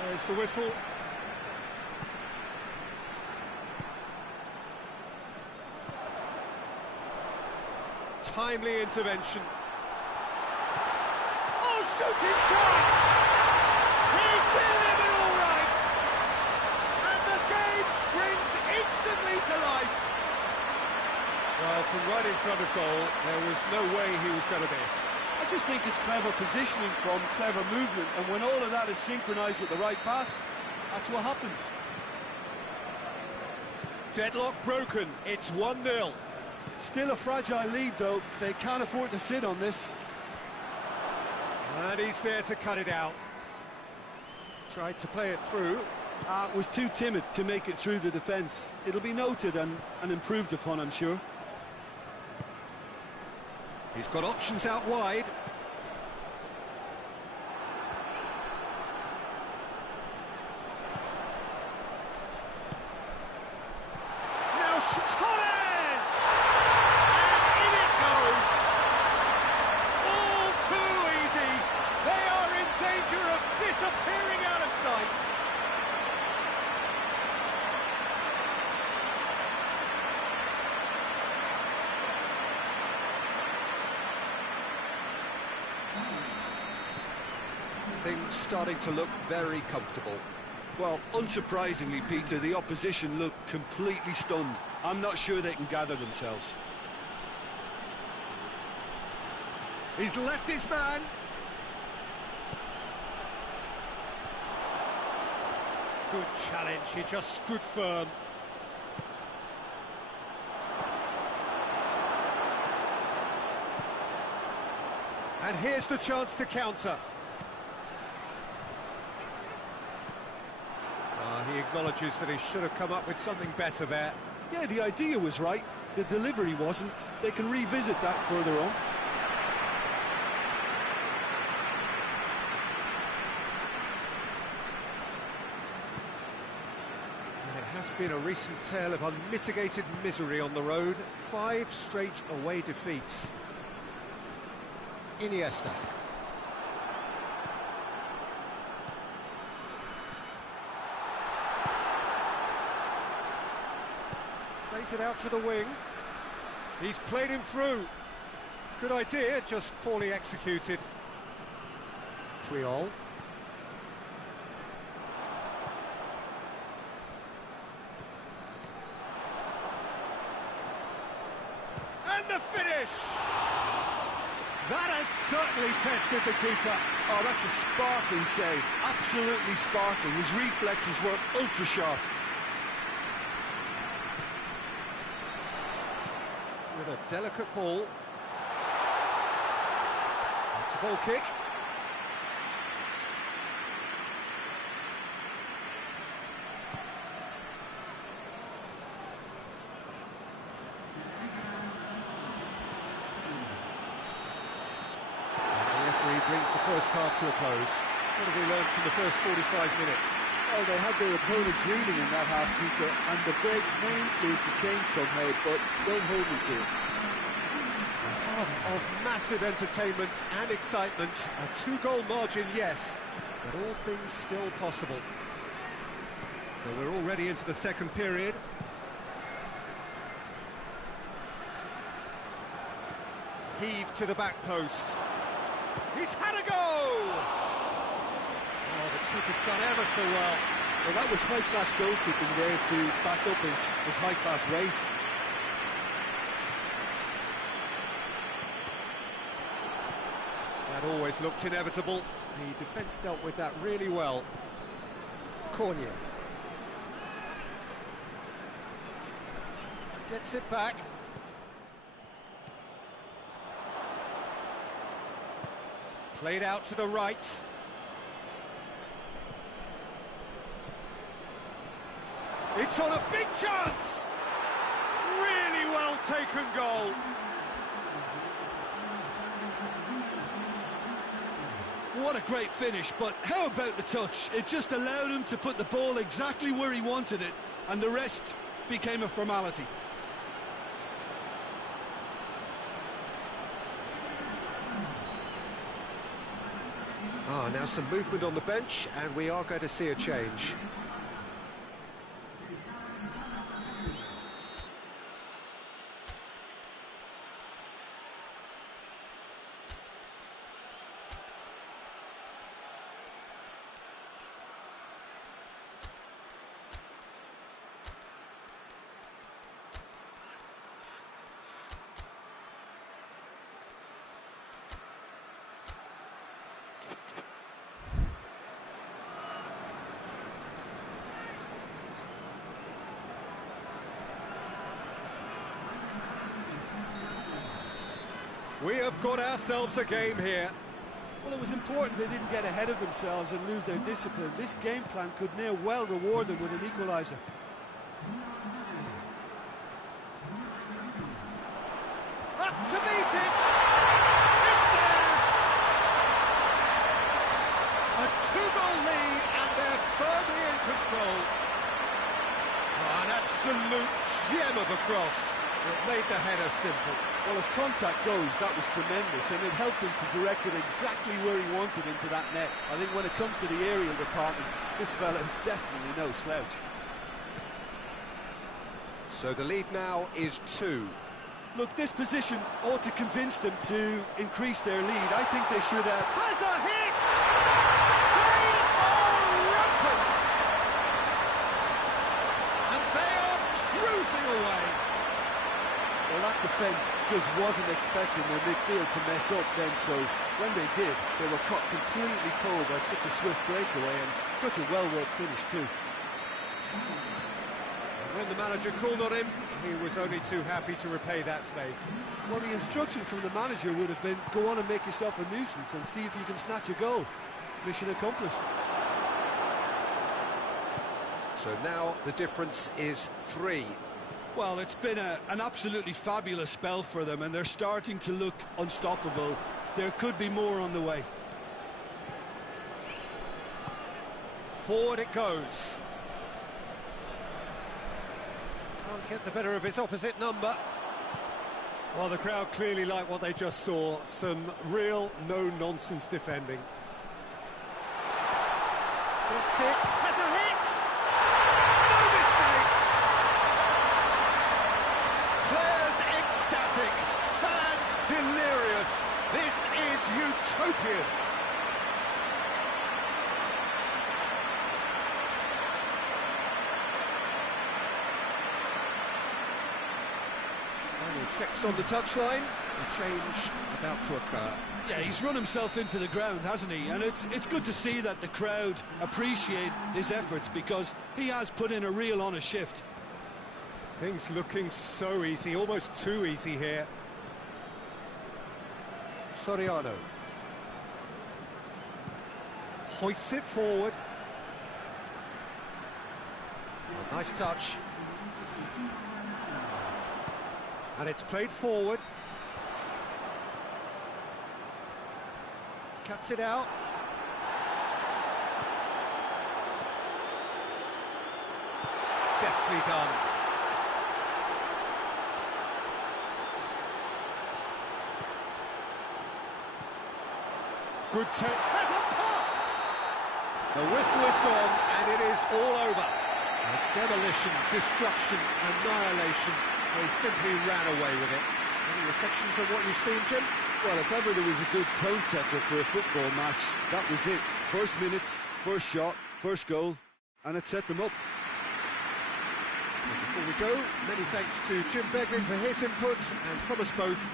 There's the whistle. Timely intervention. Oh, shooting chance! He's delivered all right! And the game springs instantly to life. Well, from right in front of goal, there was no way he was going to miss. I just think it's clever positioning from clever movement, and when all of that is synchronised with the right pass, that's what happens. Deadlock broken, it's 1-0. Still a fragile lead, though. They can't afford to sit on this. And he's there to cut it out. Tried to play it through. Was too timid to make it through the defence. It'll be noted and improved upon, I'm sure. He's got options out wide. Now Torres! And in it goes! All too easy. They are in danger of disappearing out of sight. Things starting to look very comfortable. Well, unsurprisingly, Peter, the opposition look completely stunned. I'm not sure they can gather themselves. He's left his man. Good challenge, he just stood firm. And here's the chance to counter. He acknowledges that he should have come up with something better there. Yeah, the idea was right, the delivery wasn't. They can revisit that further on. And it has been a recent tale of unmitigated misery on the road. 5 straight away defeats. Iniesta. Plays it out to the wing. He's played him through. Good idea, just poorly executed. Triol. And the finish! That has certainly tested the keeper. Oh, that's a sparkling save. Absolutely sparkling. His reflexes were ultra sharp. With a delicate ball. It's a ball kick. Brings the first half to a close. What have we learned from the first 45 minutes? Well, they had their opponents reading in that half, Peter, and the break may influence a change somehow, but don't hold me to it. A half of massive entertainment and excitement. A 2-goal margin, yes, but all things still possible. So we're already into the second period. Heave to the back post. He's had a go! Oh, the keeper's done ever so well. Well, that was high-class goalkeeping there to back up his high-class wage. That always looked inevitable. The defence dealt with that really well. Cornier. Gets it back. Played out to the right. It's on a big chance! Really well taken goal. What a great finish, but how about the touch? It just allowed him to put the ball exactly where he wanted it, and the rest became a formality. Now some movement on the bench, and we are going to see a change. We have got ourselves a game here. Well, it was important they didn't get ahead of themselves and lose their discipline. This game plan could near well reward them with an equaliser. Up to meet it! It's there! A 2-goal lead, and they're firmly in control. An absolute gem of a cross. It made the header simple. Well, as contact goes, that was tremendous, and it helped him to direct it exactly where he wanted into that net. I think when it comes to the aerial department, this fella is definitely no slouch. So the lead now is 2. Look, this position ought to convince them to increase their lead. I think they should have... Has a hit! They are rampant! And they are cruising away. Well, that defence just wasn't expecting their midfield to mess up then, so when they did, they were caught completely cold by such a swift breakaway and such a well-worked finish too. When the manager called on him, he was only too happy to repay that faith. Well, the instruction from the manager would have been, go on and make yourself a nuisance and see if you can snatch a goal. Mission accomplished. So now the difference is 3. Well, it's been an absolutely fabulous spell for them, and they're starting to look unstoppable. There could be more on the way. Forward it goes. Can't get the better of his opposite number. Well, the crowd clearly like what they just saw. Some real no-nonsense defending. Gets it. Has a hit! No mistake! Players ecstatic. Fans delirious. This is utopian. Checks on the touchline, a change about to occur. Yeah, he's run himself into the ground, hasn't he? And it's good to see that the crowd appreciate his efforts, because he has put in a real honest shift. Things looking so easy, almost too easy here. Soriano. Hoists it forward. Oh, nice touch. And it's played forward. Cuts it out. Deftly done. Good take. Has a pop! The whistle is gone, and it is all over. Demolition, destruction, annihilation. They simply ran away with it. Any reflections on what you've seen, Jim? Well, if ever there was a good tone setter for a football match, that was it. First minutes, first shot, first goal, and it set them up. Before we go, many thanks to Jim Beglin for his inputs, and from us both,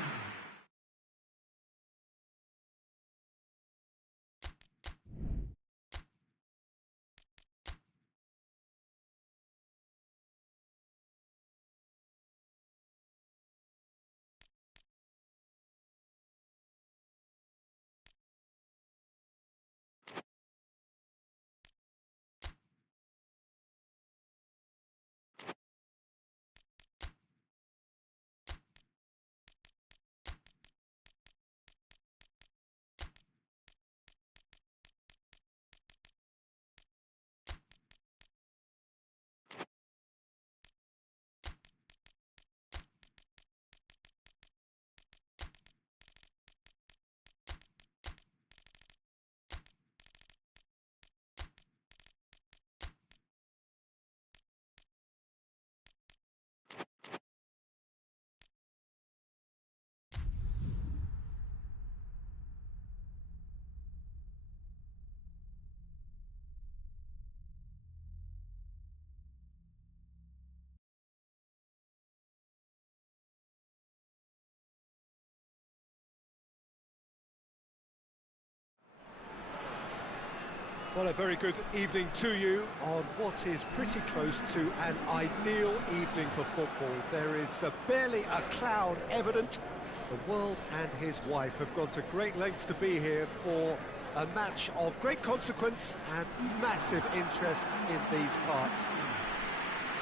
well, a very good evening to you on what is pretty close to an ideal evening for football. There is barely a cloud evident. The world and his wife have gone to great lengths to be here for a match of great consequence and massive interest in these parts.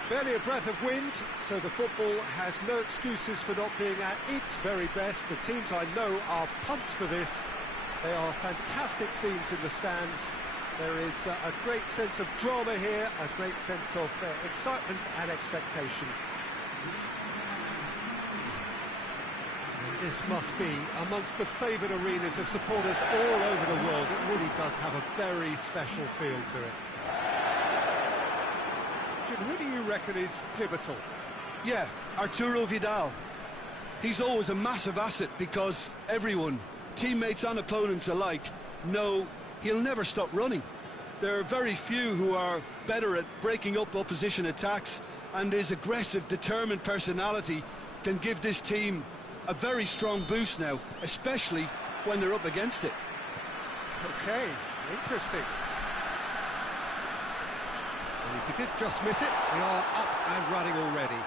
Barely a breath of wind, so the football has no excuses for not being at its very best. The teams I know are pumped for this. They are fantastic scenes in the stands. There is a great sense of drama here, a great sense of excitement and expectation. And this must be amongst the favoured arenas of supporters all over the world. It really does have a very special feel to it. Jim, who do you reckon is pivotal? Yeah, Arturo Vidal. He's always a massive asset, because everyone, teammates and opponents alike, know he'll never stop running. There are very few who are better at breaking up opposition attacks, and his aggressive, determined personality can give this team a very strong boost now, especially when they're up against it. Okay, interesting. And if he did just miss it, they are up and running already.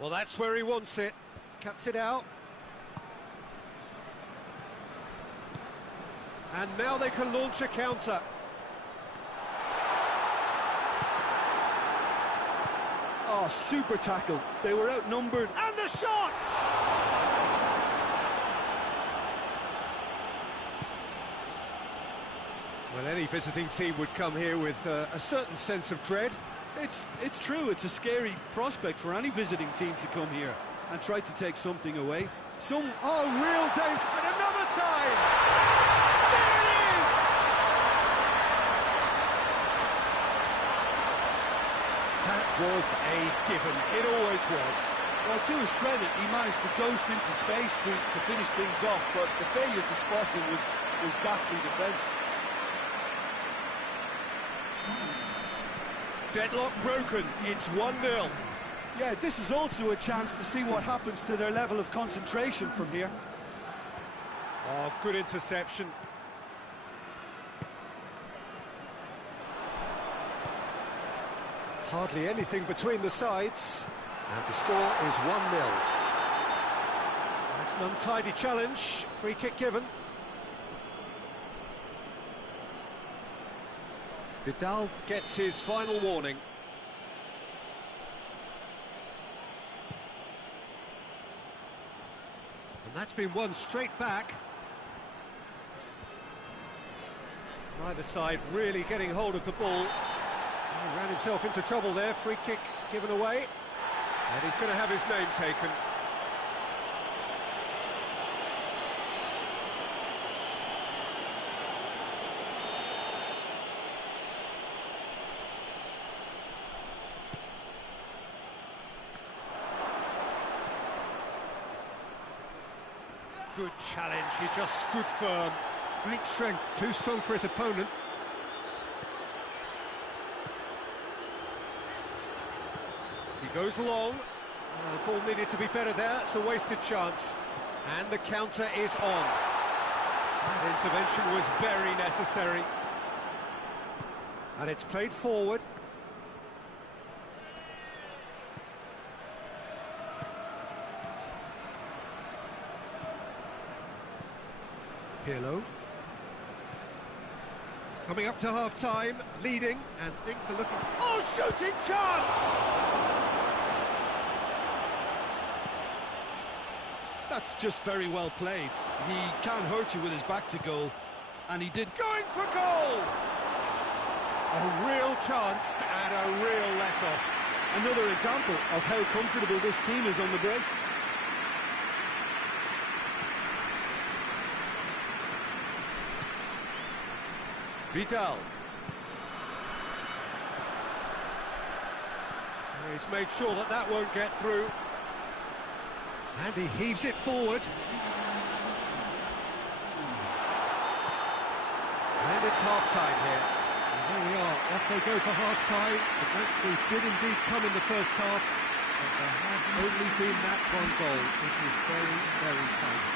Well, that's where he wants it. Cuts it out. And now they can launch a counter. Oh, super tackle. They were outnumbered. And the shot! Well, any visiting team would come here with a certain sense of dread. It's true, it's a scary prospect for any visiting team to come here and try to take something away. Oh, real danger, and another time! There it is! That was a given, it always was. Well, to his credit, he managed to ghost into space to finish things off, but the failure to spot him was ghastly defence. Deadlock broken, it's 1-0. Yeah, this is also a chance to see what happens to their level of concentration from here. Oh, good interception. Hardly anything between the sides, and the score is 1-0. That's an untidy challenge, free kick given. Vidal gets his final warning. And that's been won straight back. Neither side really getting hold of the ball. He ran himself into trouble there, free kick given away. And he's going to have his name taken. Good challenge, he just stood firm. Great strength, too strong for his opponent. He goes long. The ball needed to be better there, it's a wasted chance. And the counter is on. That intervention was very necessary. And it's played forward. Pirlo. Coming up to half-time, leading, and things are looking... Oh, shooting chance! That's just very well played. He can't hurt you with his back to goal, and he did. Going for goal! A real chance and a real let-off. Another example of how comfortable this team is on the break. Vidal. He's made sure that that won't get through. And he heaves it forward. And it's half-time here. And there we are, off they go for half-time. The breakthrough did indeed come in the first half, but there has only been that one goal, which is very, very tight.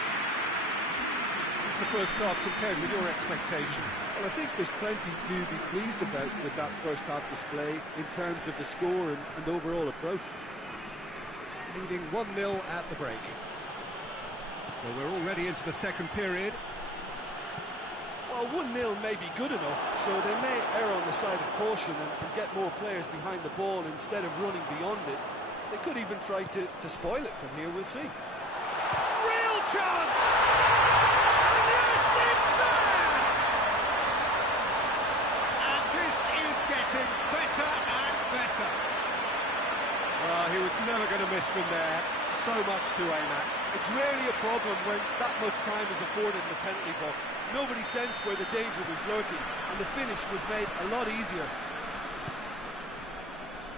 What's the first half compared with your expectation? Well, I think there's plenty to be pleased about with that first half display in terms of the score and overall approach. Leading 1-0 at the break. So we're already into the second period. Well, 1-0 may be good enough, so they may err on the side of caution and get more players behind the ball instead of running beyond it. They could even try to spoil it from here, we'll see. Real chance! And yes, it's there! And this is getting better and better. Well, he was never going to miss from there. So much to aim at. It's rarely a problem when that much time is afforded in the penalty box. Nobody sensed where the danger was lurking, and the finish was made a lot easier.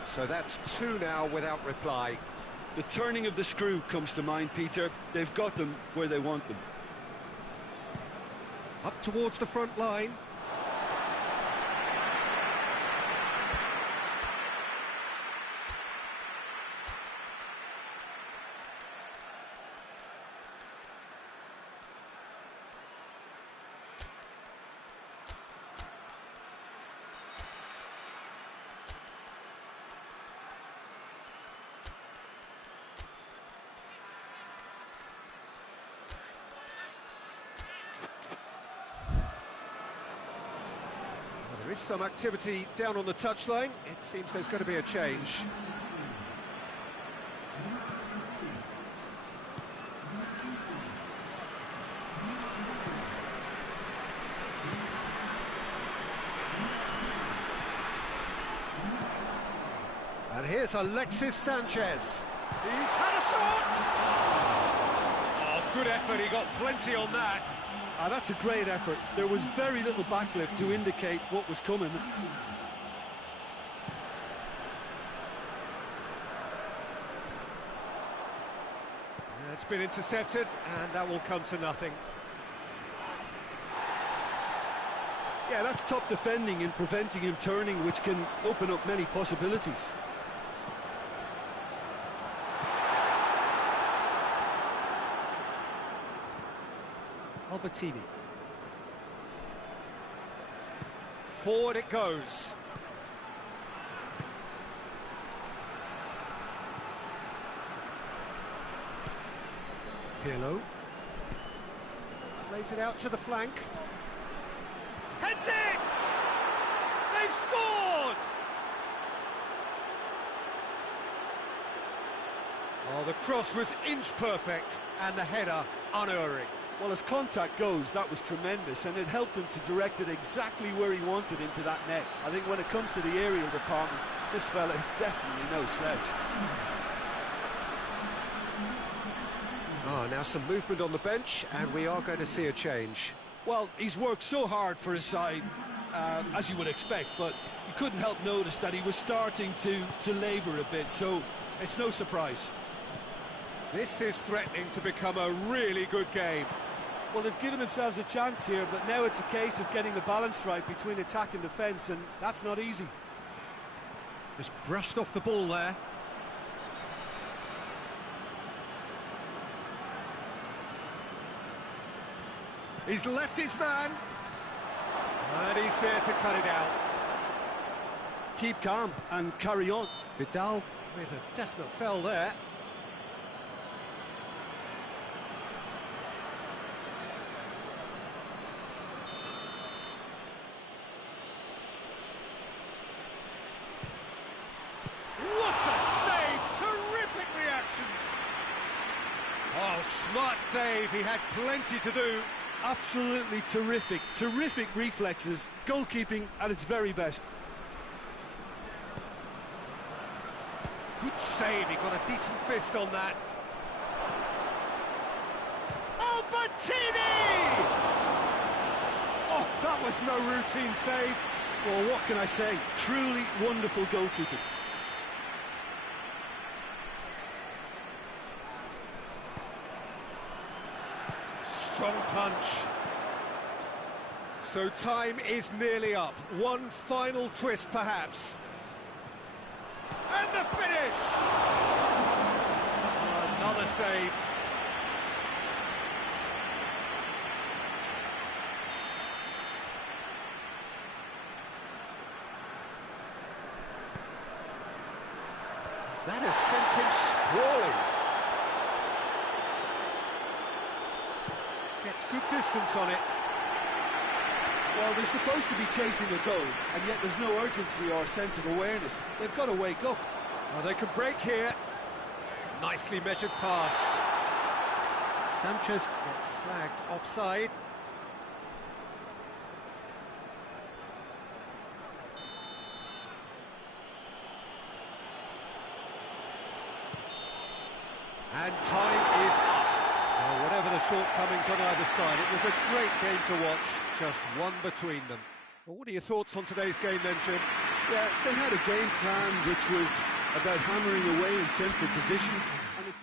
So that's 2 now without reply. The turning of the screw comes to mind, Peter. They've got them where they want them. Up towards the front line. With some activity down on the touchline, it seems there's going to be a change. And here's Alexis Sanchez. He's had a shot! Oh, good effort, he got plenty on that. That's a great effort. There was very little backlift to indicate what was coming. It's been intercepted, and that will come to nothing. Yeah, that's top defending and preventing him turning, which can open up many possibilities. Albertini. Forward it goes. Pirlo. Plays it out to the flank. Heads it! They've scored! Oh, the cross was inch perfect, and the header unerring. Well, as contact goes, that was tremendous, and it helped him to direct it exactly where he wanted into that net. I think when it comes to the aerial department, this fella is definitely no sledge. Now some movement on the bench, and we are going to see a change. Well, he's worked so hard for his side, as you would expect, but you couldn't help notice that he was starting to labour a bit, so it's no surprise. This is threatening to become a really good game. Well, they've given themselves a chance here, but now it's a case of getting the balance right between attack and defence, and that's not easy. Just brushed off the ball there. He's left his man. And he's there to cut it out. Keep calm and carry on. Vidal with a definite foul there. What a save! Terrific reactions! Oh, smart save, he had plenty to do. Absolutely terrific, terrific reflexes, goalkeeping at its very best. Good save, he got a decent fist on that. Albertini! Oh, that was no routine save. Well, what can I say? Truly wonderful goalkeeping. Strong punch. So time is nearly up. One final twist, perhaps. And the finish! Another save. That has sent him sprawling. Gets good distance on it. Well, they're supposed to be chasing a goal, and yet there's no urgency or sense of awareness. They've got to wake up. Well, they could break here. Nicely measured pass. Sanchez gets flagged offside. And time is up. Well, whatever the shortcomings on either side, it was a great game to watch, just one between them. Well, what are your thoughts on today's game then, Jim? Yeah, they had a game plan which was about hammering away in central positions, and it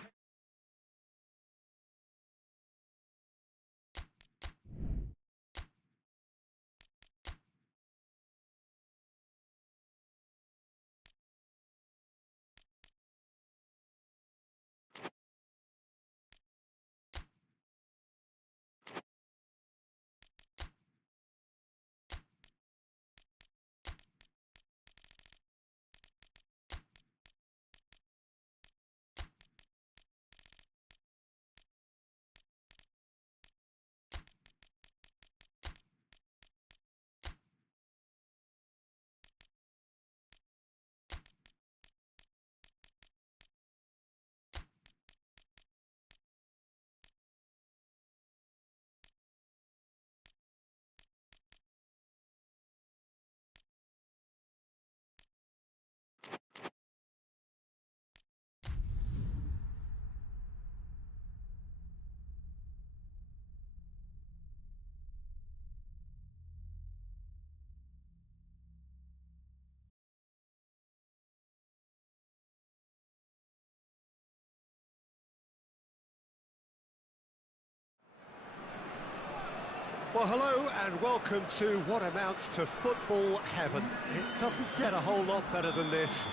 Well, hello and welcome to what amounts to football heaven. It doesn't get a whole lot better than this.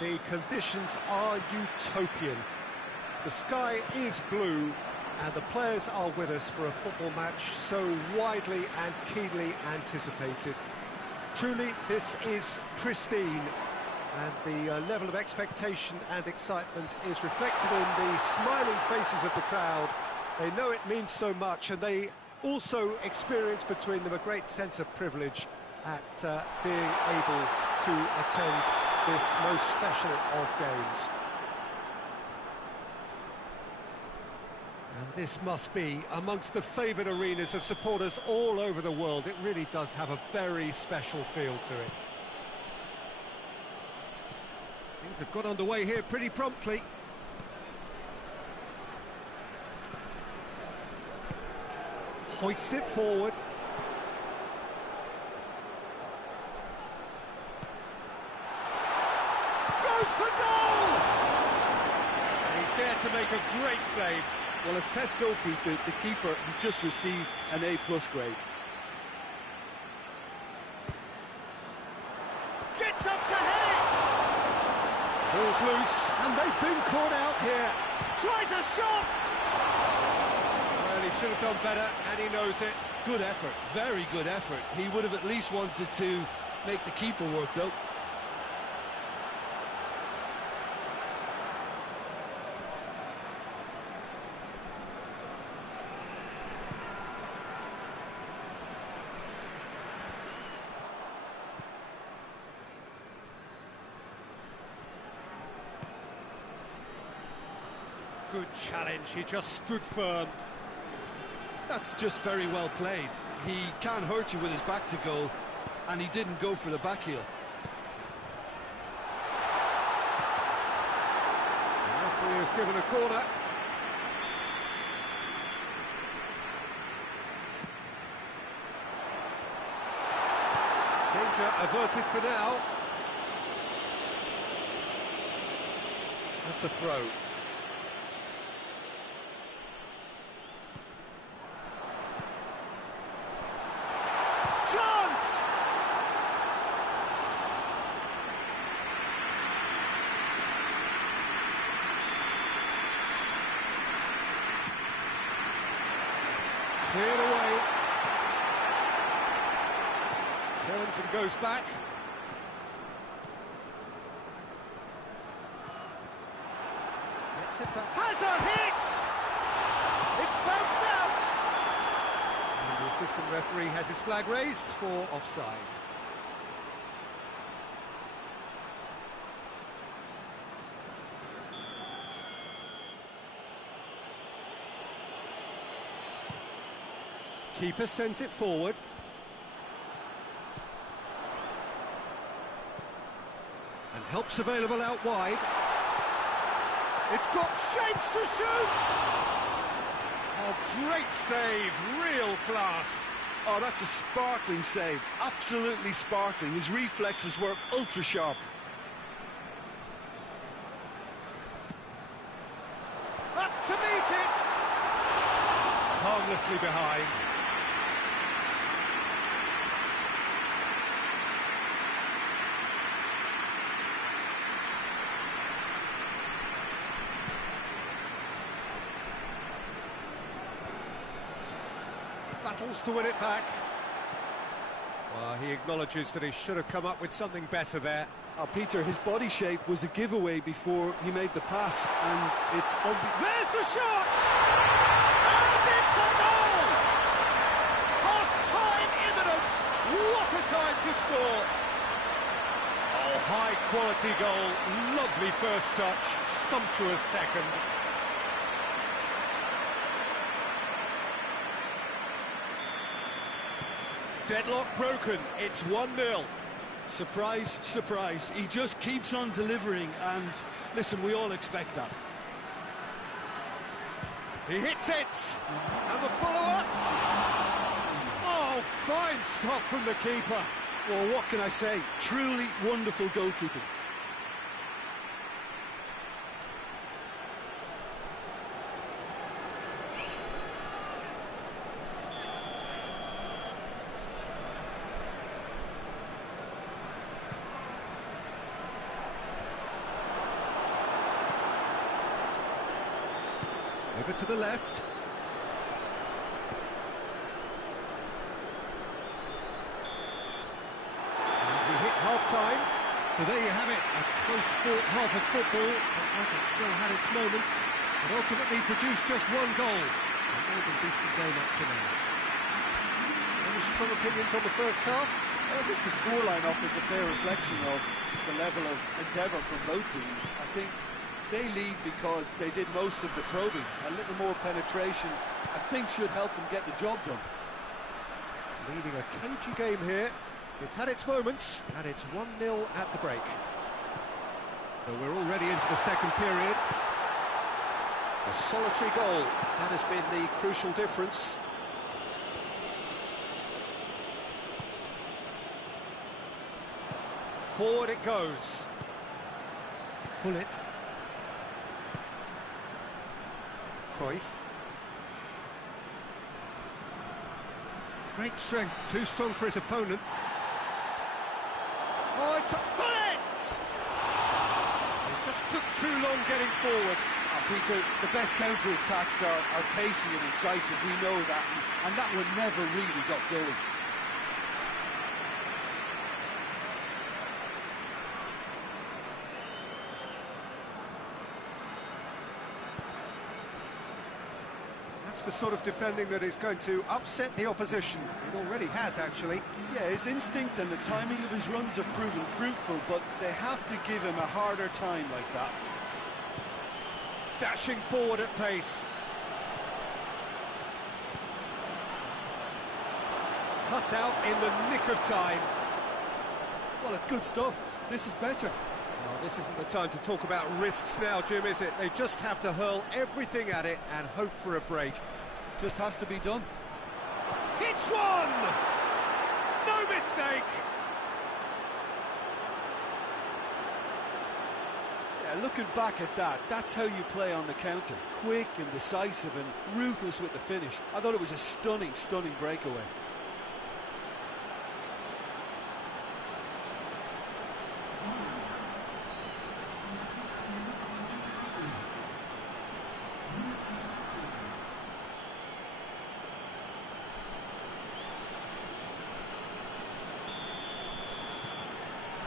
The conditions are utopian. The sky is blue and the players are with us for a football match so widely and keenly anticipated. Truly, this is pristine, and the level of expectation and excitement is reflected in the smiling faces of the crowd. They know it means so much, and they also experience between them a great sense of privilege at being able to attend this most special of games. And this must be amongst the favoured arenas of supporters all over the world. It really does have a very special feel to it. Things have got underway here pretty promptly. Hoists it forward. Goes for goal! And he's there to make a great save. Well, as tests go, Peter, the keeper has just received an A+ grade. Gets up to head it! Ball's loose, and they've been caught out here. Tries a shot! Well, he should have done better, and he knows it. Good effort, very good effort. He would have at least wanted to make the keeper work, though. Good challenge, he just stood firm. That's just very well played. He can't hurt you with his back to goal, and he didn't go for the back heel. The referee has given a corner. Danger averted for now. That's a throw. Chance! Cleared away. Turns and goes back. Gets it back. Has a hit! It's bounced out! And the assistant referee has his flag raised for offside. Keeper sends it forward. And help's available out wide. It's got shapes to shoot! Oh, great save, real class. Oh, that's a sparkling save, absolutely sparkling. His reflexes were ultra sharp. Up to meet it! Harmlessly behind. Battles to win it back. Well, he acknowledges that he should have come up with something better there. Oh, Peter, his body shape was a giveaway before he made the pass, and it's there's the shot! And it's a goal! Half-time imminent! What a time to score! Oh, high-quality goal, lovely first touch, sumptuous second. Deadlock broken, it's 1-0. surprise, surprise. He just keeps on delivering, and listen, we all expect that. He hits it, and the follow-up. Oh, fine stop from the keeper. Well, what can I say? Truly wonderful goalkeeping. Over to the left. And we hit half-time. So there you have it, a close-fought half of football. It's still had its moments, but ultimately produced just one goal. A more than decent game up to now. Any strong opinions on the first half? I think the scoreline offers a fair reflection of the level of endeavour from both teams. I think they lead because they did most of the probing. A little more penetration, I think, should help them get the job done. Leading a cagey game here. It's had its moments, and it's 1-0 at the break. So we're already into the second period. A solitary goal, that has been the crucial difference. Forward it goes. Pull it. Cruyff. Great strength, too strong for his opponent. Oh, it's a bullet! It just took too long getting forward. Peter, the best counter-attacks are pacey and incisive, we know that, and that one never really got going. That's the sort of defending that is going to upset the opposition. It already has, actually. Yeah, his instinct and the timing of his runs have proven fruitful, but they have to give him a harder time like that. Dashing forward at pace. Cut out in the nick of time. Well, it's good stuff. This is better. Well, this isn't the time to talk about risks now, Jim, is it? They just have to hurl everything at it and hope for a break. Just has to be done. Hits one! No mistake! Yeah, looking back at that, that's how you play on the counter. Quick and decisive and ruthless with the finish. I thought it was a stunning, stunning breakaway.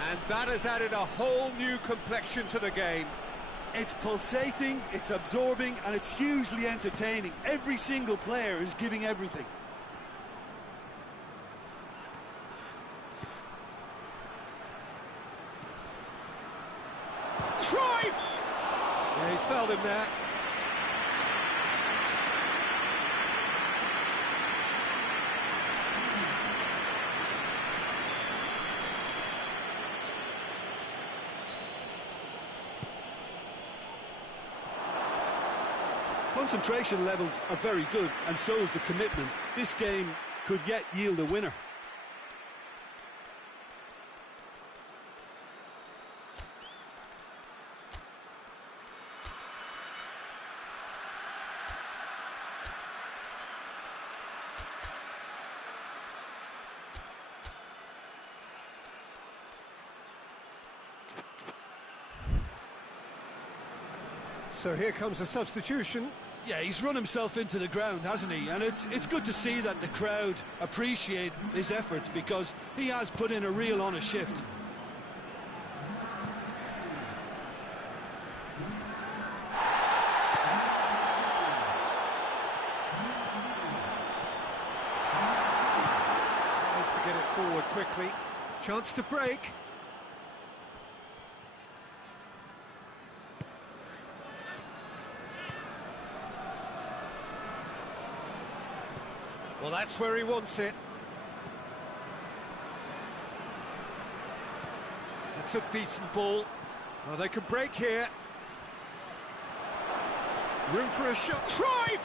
And that has added a whole new complexion to the game. It's pulsating, it's absorbing, and it's hugely entertaining. Every single player is giving everything. Cruyff! Yeah, he's fouled him there. Concentration levels are very good, and so is the commitment. This game could yet yield a winner. So here comes a substitution. Yeah, he's run himself into the ground, hasn't he? And it's good to see that the crowd appreciate his efforts, because he has put in a real honest shift. Tries to get it forward quickly. Chance to break. Well, that's where he wants it. That's a decent ball. Well, they could break here. Room for a shot. Cruyff!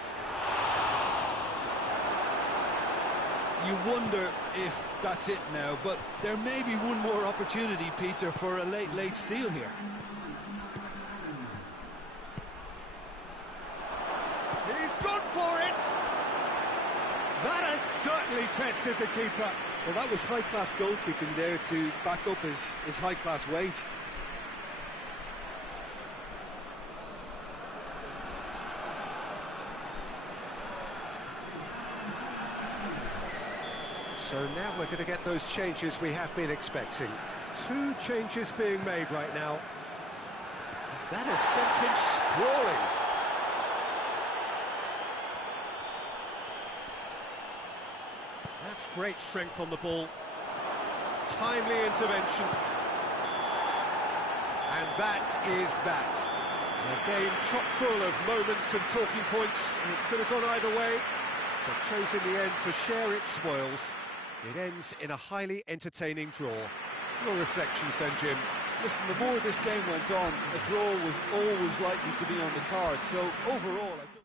You wonder if that's it now, but there may be one more opportunity, Peter, for a late steal here. He's gone for it! That has certainly tested the keeper. Well, that was high-class goalkeeping there to back up his high-class wage. So now we're going to get those changes we have been expecting. 2 changes being made right now. That has sent him sprawling. That's great strength on the ball. Timely intervention. And that is that. A game chock full of moments and talking points. It could have gone either way, but chose in the end to share its spoils. It ends in a highly entertaining draw. Your reflections then, Jim? Listen, the more this game went on, a draw was always likely to be on the card. So overall, I feel...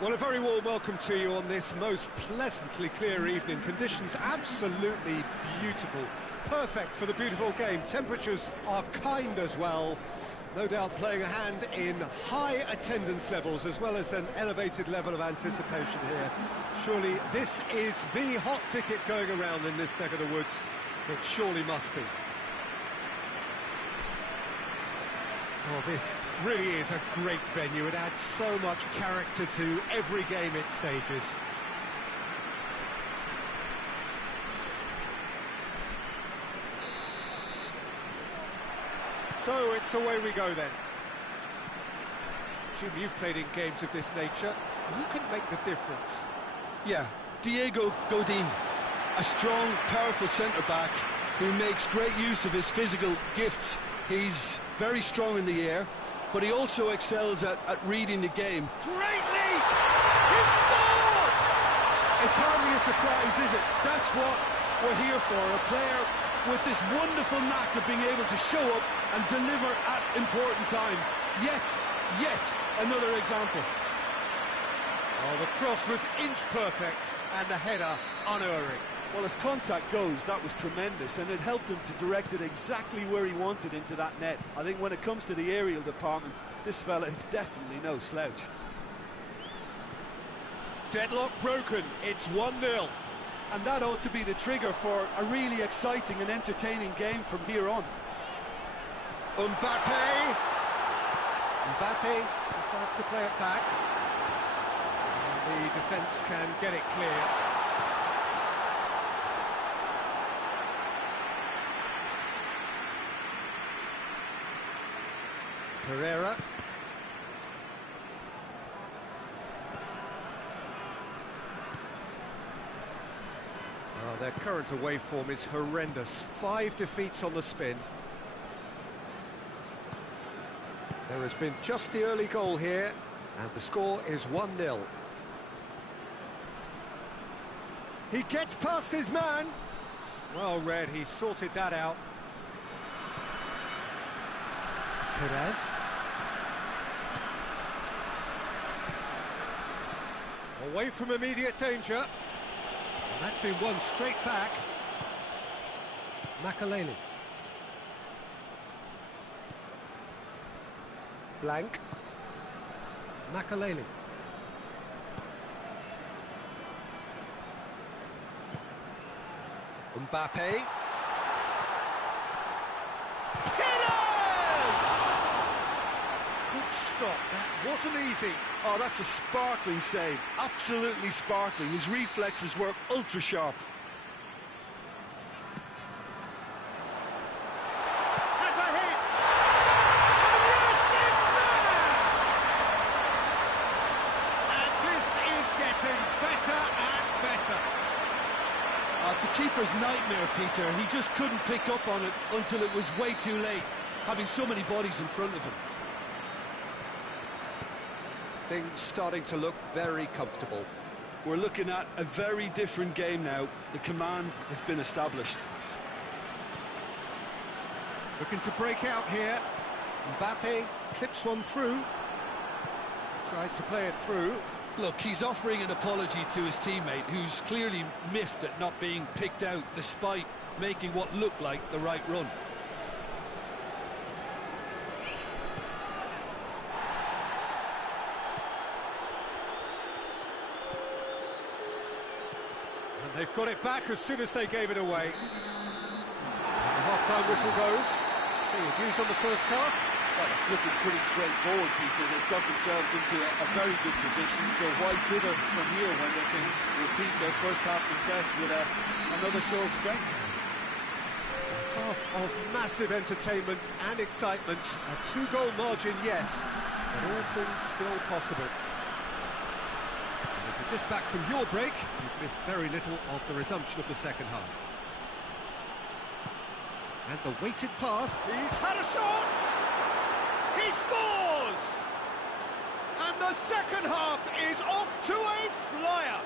Well, a very warm welcome to you on this most pleasantly clear evening. Conditions absolutely beautiful. Perfect for the beautiful game. Temperatures are kind as well. No doubt playing a hand in high attendance levels as well as an elevated level of anticipation here. Surely this is the hot ticket going around in this neck of the woods. It surely must be. Oh, this really is a great venue. It adds so much character to every game it stages. So it's away we go then. Jim, you've played in games of this nature. Who can make the difference? Yeah, Diego Godin, a strong, powerful centre-back who makes great use of his physical gifts. He's very strong in the air, but he also excels at reading the game. Great leap! He scored! It's hardly a surprise, is it? That's what we're here for, a player with this wonderful knack of being able to show up and deliver at important times. Yet another example. Oh, the cross was inch perfect and the header unerring. Well, as contact goes, that was tremendous, and it helped him to direct it exactly where he wanted into that net. I think when it comes to the aerial department, this fella is definitely no slouch. Deadlock broken, it's 1-0. And that ought to be the trigger for a really exciting and entertaining game from here on. Mbappe decides to play it back. And the defence can get it clear. Pereira. Oh, their current away form is horrendous. 5 defeats on the spin. There has been just the early goal here, and the score is 1-0. He gets past his man. Well read, he sorted that out. Perez. Away from immediate danger. And that's been won straight back. Makaleli. Blank. Makaleli. Mbappe. Good stop, that wasn't easy. Oh, that's a sparkling save. Absolutely sparkling. His reflexes were ultra sharp. Has a hit! And yes, it's there! And this is getting better and better. Oh, it's a keeper's nightmare, Peter. He just couldn't pick up on it until it was way too late, having so many bodies in front of him. Things starting to look very comfortable. We're looking at a very different game now. The command has been established. Looking to break out here. Mbappe clips one through. Tried to play it through. Look, he's offering an apology to his teammate, who's clearly miffed at not being picked out despite making what looked like the right run. And they've got it back as soon as they gave it away. And the half-time whistle goes. So your views on the first half? Well, it's looking pretty straightforward, Peter. They've got themselves into a very good position, so why dither from here when they can repeat their first half success with another show of strength? Half of massive entertainment and excitement. A two-goal margin, yes, but all things still possible. And if you're just back from your break, you've missed very little of the resumption of the second half. And the weighted pass. He's had a shot! He scores! And the second half is off to a flyer!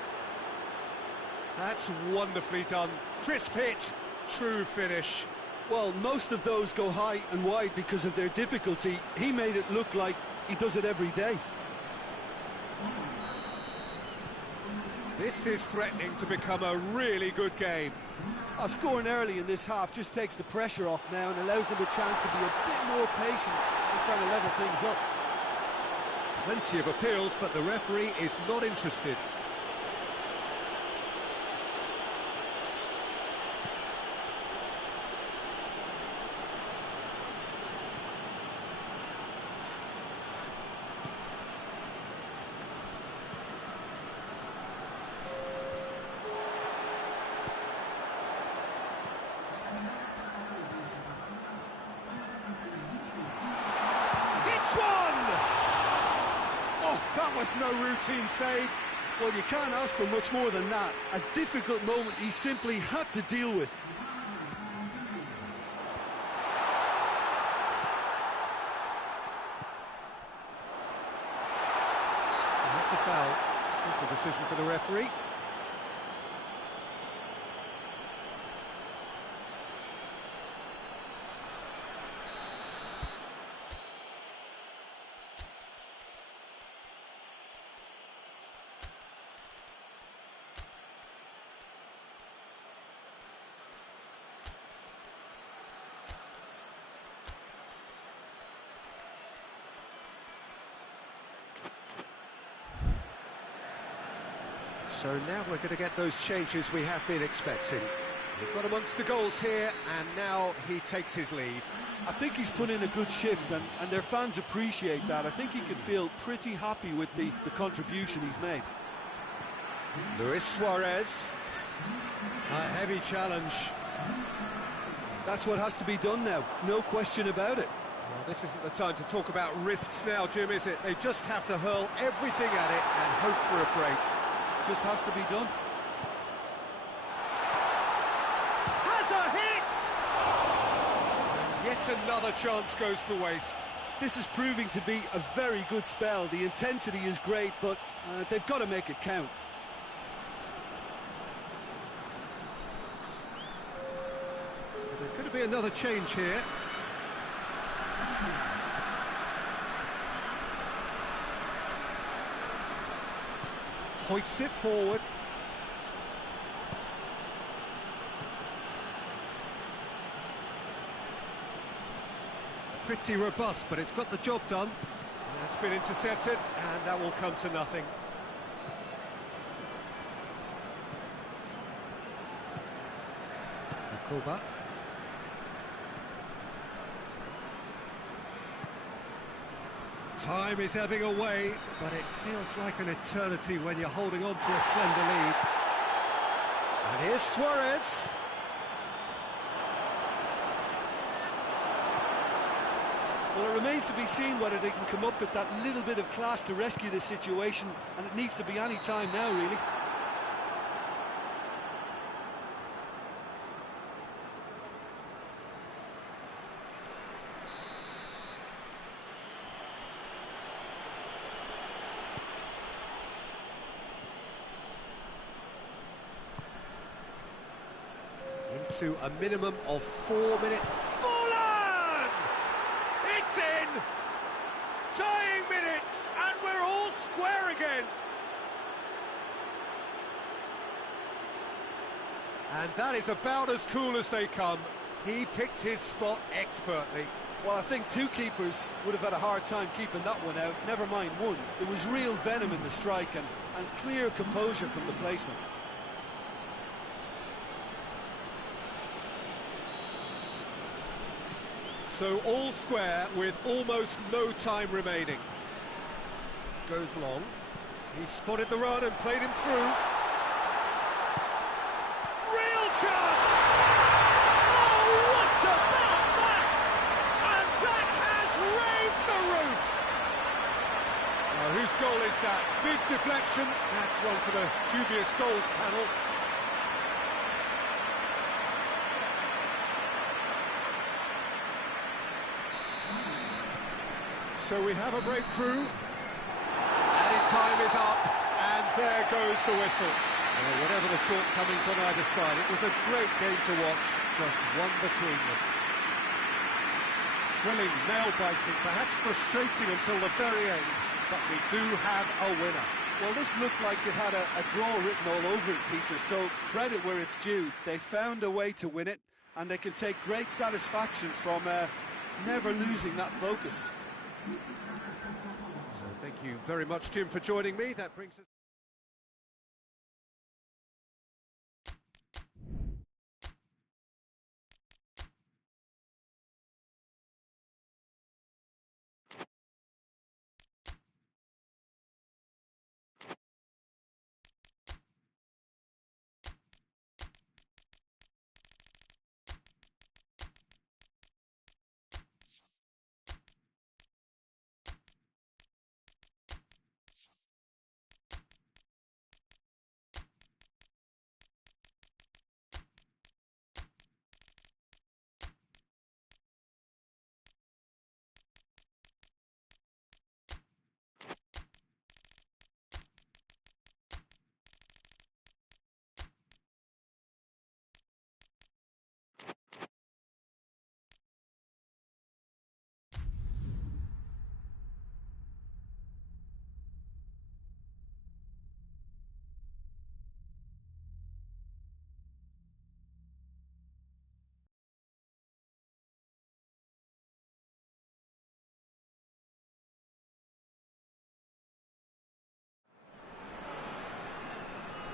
That's wonderfully done. Crisp hit, true finish. Well, most of those go high and wide because of their difficulty. He made it look like he does it every day. This is threatening to become a really good game. Scoring early in this half just takes the pressure off now and allows them a chance to be a bit more patient and trying to level things up. Plenty of appeals, but the referee is not interested. That was no routine save. Well, you can't ask for much more than that. A difficult moment he simply had to deal with. And that's a foul. Simple decision for the referee. So now we're going to get those changes we have been expecting. We've got amongst the goals here, and now he takes his leave. I think he's put in a good shift, and their fans appreciate that. I think he can feel pretty happy with the contribution he's made. Luis Suarez. A heavy challenge. That's what has to be done now, no question about it. Well, this isn't the time to talk about risks now, Jim, is it? They just have to hurl everything at it and hope for a break. Just has to be done. Has a hit! Yet another chance goes to waste. This is proving to be a very good spell. The intensity is great, but they've got to make it count. There's going to be another change here. Hoists it forward. Pretty robust, but it's got the job done. That's been intercepted, and that will come to nothing. Kuba. Time is ebbing away, but it feels like an eternity when you're holding on to a slender lead. And here's Suarez. Well, it remains to be seen whether they can come up with that little bit of class to rescue this situation, and it needs to be any time now, really. Into a minimum of 4 minutes. Fallen! It's in! Tying minutes, and we're all square again. And that is about as cool as they come. He picked his spot expertly. Well, I think two keepers would have had a hard time keeping that one out, never mind one. There was real venom in the strike and clear composure from the placement. So all square with almost no time remaining. Goes long. He spotted the run and played him through. Real chance! Oh, what about that? And that has raised the roof! Now, whose goal is that? Big deflection. That's one for the dubious goals panel. So we have a breakthrough, and time is up, and there goes the whistle. Well, whatever the shortcomings on either side, it was a great game to watch, just one between them. Thrilling, nail-biting, perhaps frustrating until the very end, but we do have a winner. Well, this looked like it had a draw written all over it, Peter, so credit where it's due. They found a way to win it, and they can take great satisfaction from never losing that focus. So thank you very much, Jim, for joining me. That brings us...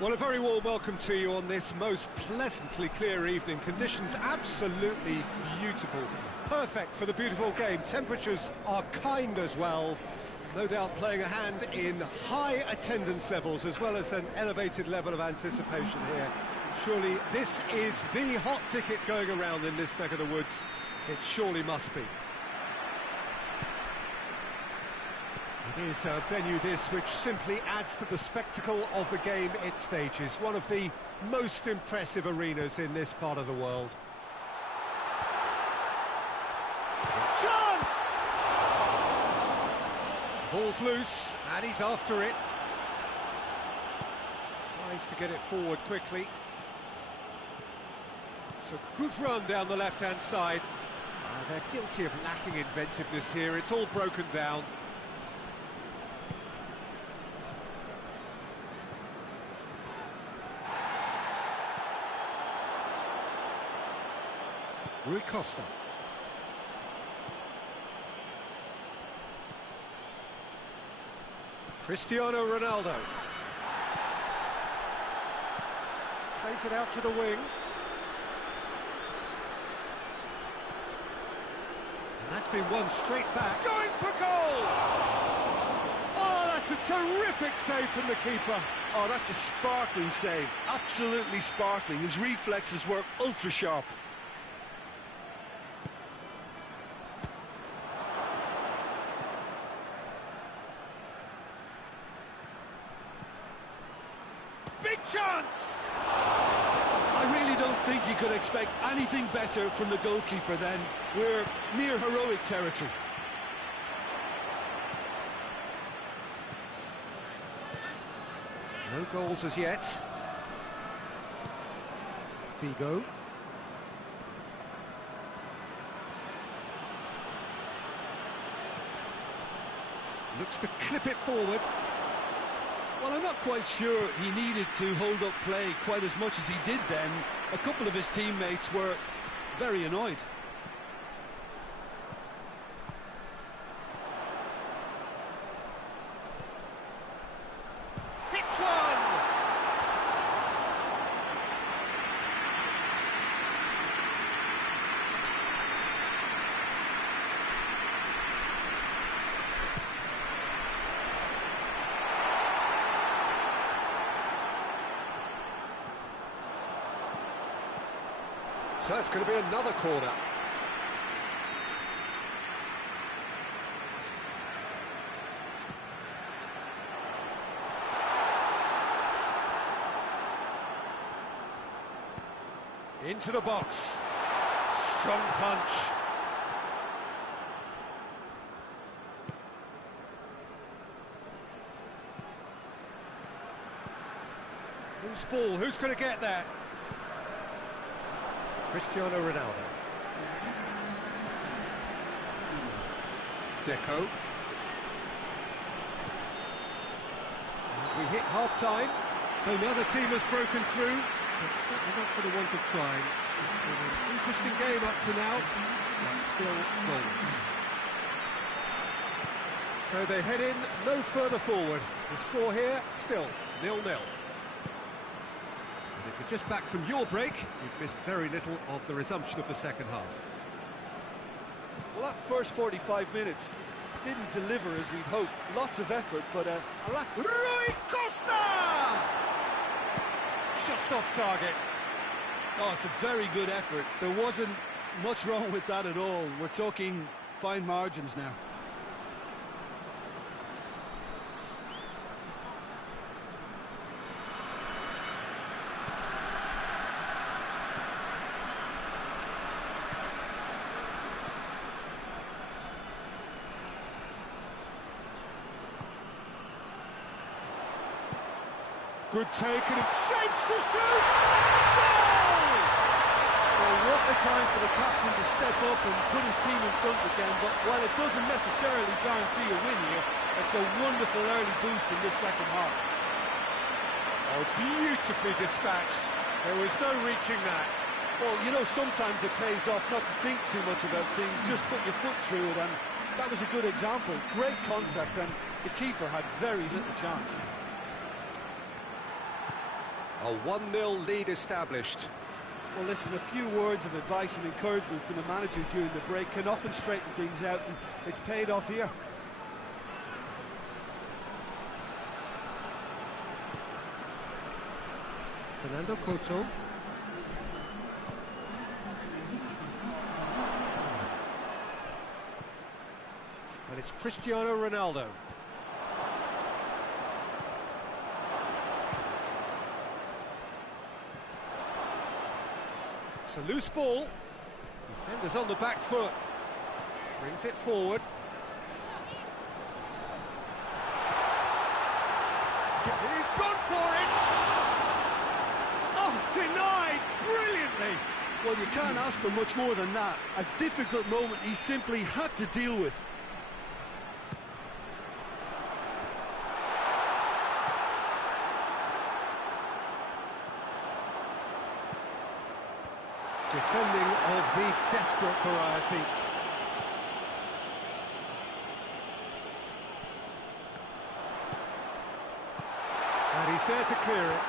Well, a very warm welcome to you on this most pleasantly clear evening. Conditions absolutely beautiful. Perfect for the beautiful game. Temperatures are kind as well. No doubt playing a hand in high attendance levels as well as an elevated level of anticipation here. Surely this is the hot ticket going around in this neck of the woods. It surely must be. It is a venue this which simply adds to the spectacle of the game it stages. One of the most impressive arenas in this part of the world. Chance! Ball's loose, and he's after it. Tries to get it forward quickly. It's a good run down the left-hand side. They're guilty of lacking inventiveness here. It's all broken down. Rui Costa. Cristiano Ronaldo. Plays it out to the wing. And that's been won straight back. Going for goal! Oh, that's a terrific save from the keeper. Oh, that's a sparkling save. Absolutely sparkling. His reflexes were ultra sharp. Big chance! I really don't think you could expect anything better from the goalkeeper then. We're near heroic territory. No goals as yet. Figo. Looks to clip it forward. Well, I'm not quite sure he needed to hold up play quite as much as he did then. A couple of his teammates were very annoyed. Hits one! So it's going to be another corner. Into the box. Strong punch. Loose ball, who's going to get that? Cristiano Ronaldo. Deco. We hit half-time, so now the team has broken through, but certainly not for the want of trying. It's been an interesting game up to now, but still goals. So they head in no further forward. The score here, still 0-0. And if you're just back from your break, you've missed very little of the resumption of the second half. Well, that first 45 minutes didn't deliver as we'd hoped. Lots of effort, but a lack... Rui Costa! Just off target. Oh, it's a very good effort. There wasn't much wrong with that at all. We're talking fine margins now. Good take, and it shapes to shoot! Goal! Well, what a time for the captain to step up and put his team in front again, but while it doesn't necessarily guarantee a win here, it's a wonderful early boost in this second half. Oh, beautifully dispatched. There was no reaching that. Well, you know, sometimes it pays off not to think too much about things, just put your foot through it, and that was a good example. Great contact, and the keeper had very little chance. A 1-0 lead established. Well, listen, a few words of advice and encouragement from the manager during the break can often straighten things out, and it's paid off here. Fernando Couto. And it's Cristiano Ronaldo. It's a loose ball. Defenders on the back foot. Brings it forward. He's gone for it! Oh, denied brilliantly! Well, you can't ask for much more than that. A difficult moment he simply had to deal with. Defending of the desperate variety. there to clear it.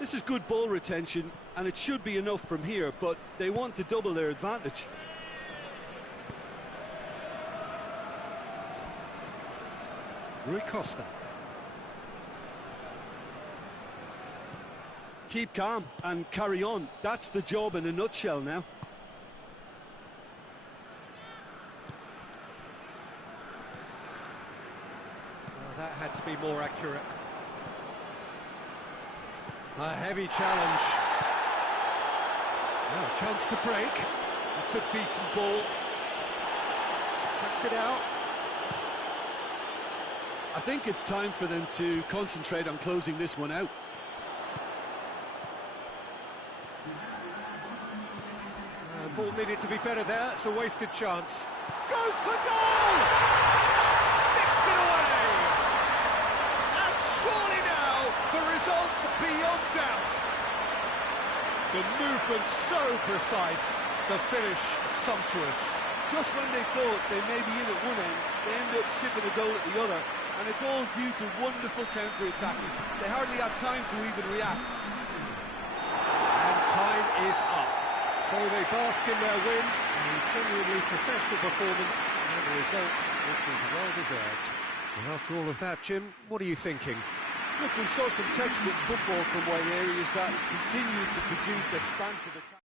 This is good ball retention, and it should be enough from here, but they want to double their advantage. Rui Costa. Keep calm and carry on. That's the job in a nutshell now. Well, that had to be more accurate. A heavy challenge. Now a chance to break. It's a decent ball. Cuts it out. I think it's time for them to concentrate on closing this one out. Ball needed to be better there. It's a wasted chance. Goes for goal! Sticks it away! And surely now, the result's beyond doubt. The movement so precise, the finish sumptuous. Just when they thought they may be in at one end, they end up shipping a goal at the other, and it's all due to wonderful counter-attacking. They hardly had time to even react. And time is up. So they bask in their win, a genuinely professional performance, and a result which is well-deserved. And after all of that, Jim, what are you thinking? Look, we saw some textbook football from wide areas that continued to produce expansive attacks.